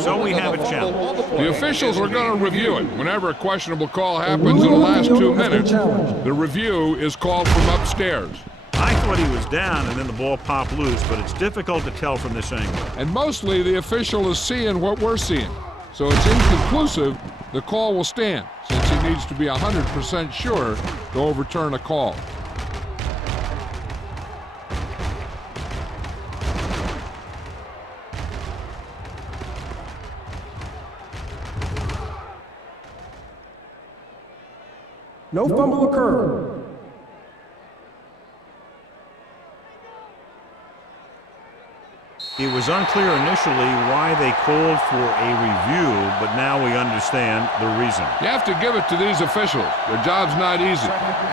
So we have a challenge. The officials are going to review it. Whenever a questionable call happens in the last 2 minutes, the review is called from upstairs. I thought he was down and then the ball popped loose, but it's difficult to tell from this angle. And mostly the official is seeing what we're seeing. So it's inconclusive. The call will stand, since he needs to be 100% sure to overturn a call. No fumble occurred. It was unclear initially why they called for a review, but now we understand the reason. You have to give it to these officials. Their job's not easy.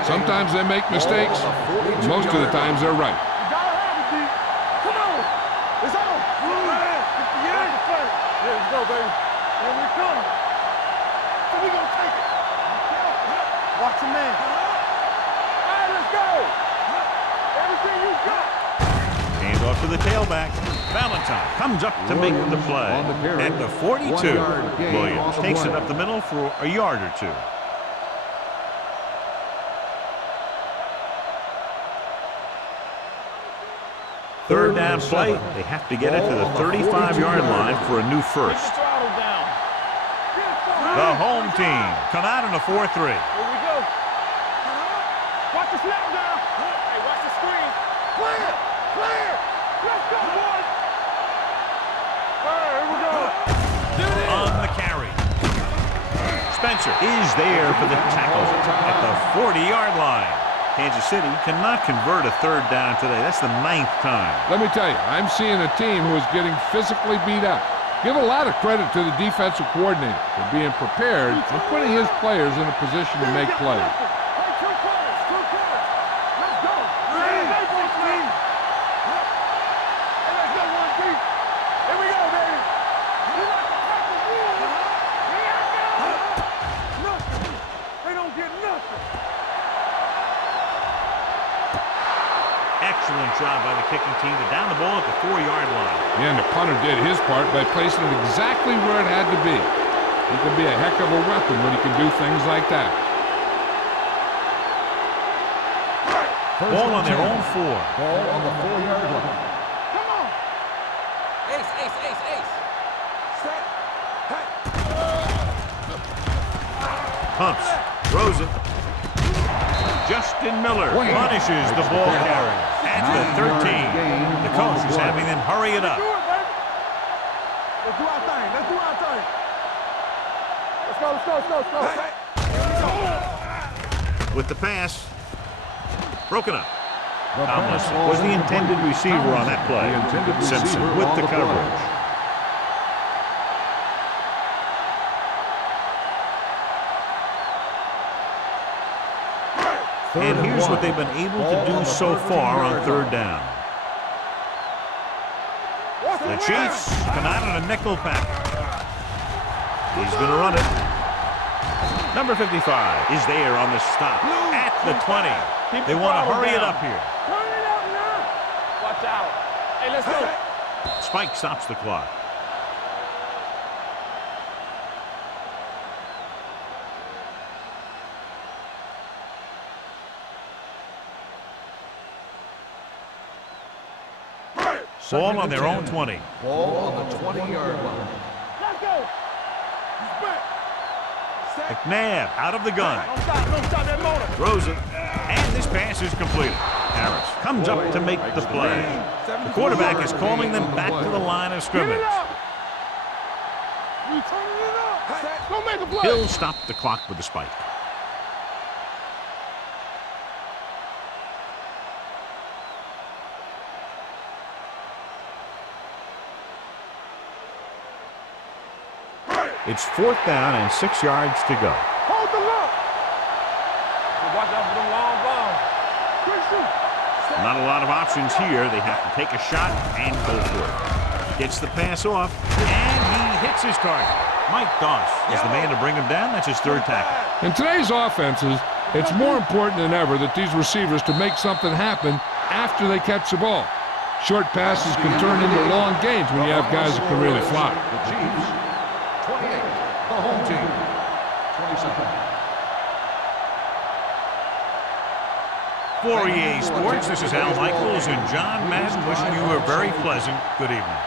Sometimes they make mistakes. Most of the times they're right. Come on. It's on. Let's go, baby. Here we come. So we gonna take it. Watch your man. All right, let's go. Everything you got. Hand off to the tailback. Valentine comes up to make the play. At the 42, Williams takes it up the middle for a yard or two. Third down play. They have to get it to the 35-yard line for a new first. The home team come out in a 4-3. Here we go. Watch the snap now. Hey, watch the screen. Clear. Clear. Let's go, boys. All right, here we go. On the carry. Spencer is there for the tackle at the 40-yard line. Kansas City cannot convert a third down today. That's the 9th time. Let me tell you, I'm seeing a team who is getting physically beat up. Give a lot of credit to the defensive coordinator for being prepared and putting his players in a position to make plays. Hey, two quarters. Let's go. Hey, let's go one deep. Here we go, baby. You like to practice rules? Here I go. Nothing. They don't get nothing. Excellent job by the kicking team to down the ball at the 4-yard line. And the punter did his part by placing it exactly where it had to be. He can be a heck of a weapon when he can do things like that. Ball on their own 4. Ball on the 4-yard line. Come on. Ace, ace, ace, ace. Set. Hey. Pumps. Throws it. Justin Miller punishes the ball carrier at the 13. The coach is having them hurry it up. Do it, baby. Let's do our thing. Let's do our thing. Let's go, let's go, let's go, let's go. Hey. With the pass. Broken up. Tomlinson was the intended receiver on that play. Simpson with the coverage. And here's what they've been able to do so far on 3rd down. The Chiefs come out on a nickel pack. He's going to run it. Number 55 is there on the stop at the 20. They want to hurry it up here. Turn it up now. Watch out. Hey, let's go. Spike stops the clock. Ball on their own 20. Ball on the 20-yard line. Let's go. Respect. Set. McNabb out of the gun. Don't stop that motor. Throws it. And this pass is completed. Harris comes up to make the play. The quarterback is calling them back to the line of Get scrimmage. it up. We turning it up. Set. Go make a play. He'll stop the clock with the spike. It's 4th down and 6 yards to go. Hold the look. Watch out for them long balls. Quick shoot. Not a lot of options here. They have to take a shot and go for it. Gets the pass off, and he hits his target. Mike Doss is the man to bring him down. That's his 3rd tackle. In today's offenses, it's more important than ever that these receivers to make something happen after they catch the ball. Short passes can turn into long gains when you have guys that can really fly. The Chiefs, 28. The home team, 27. For EA Sports, this is Al Michaels and John Madden wishing you a very pleasant good evening.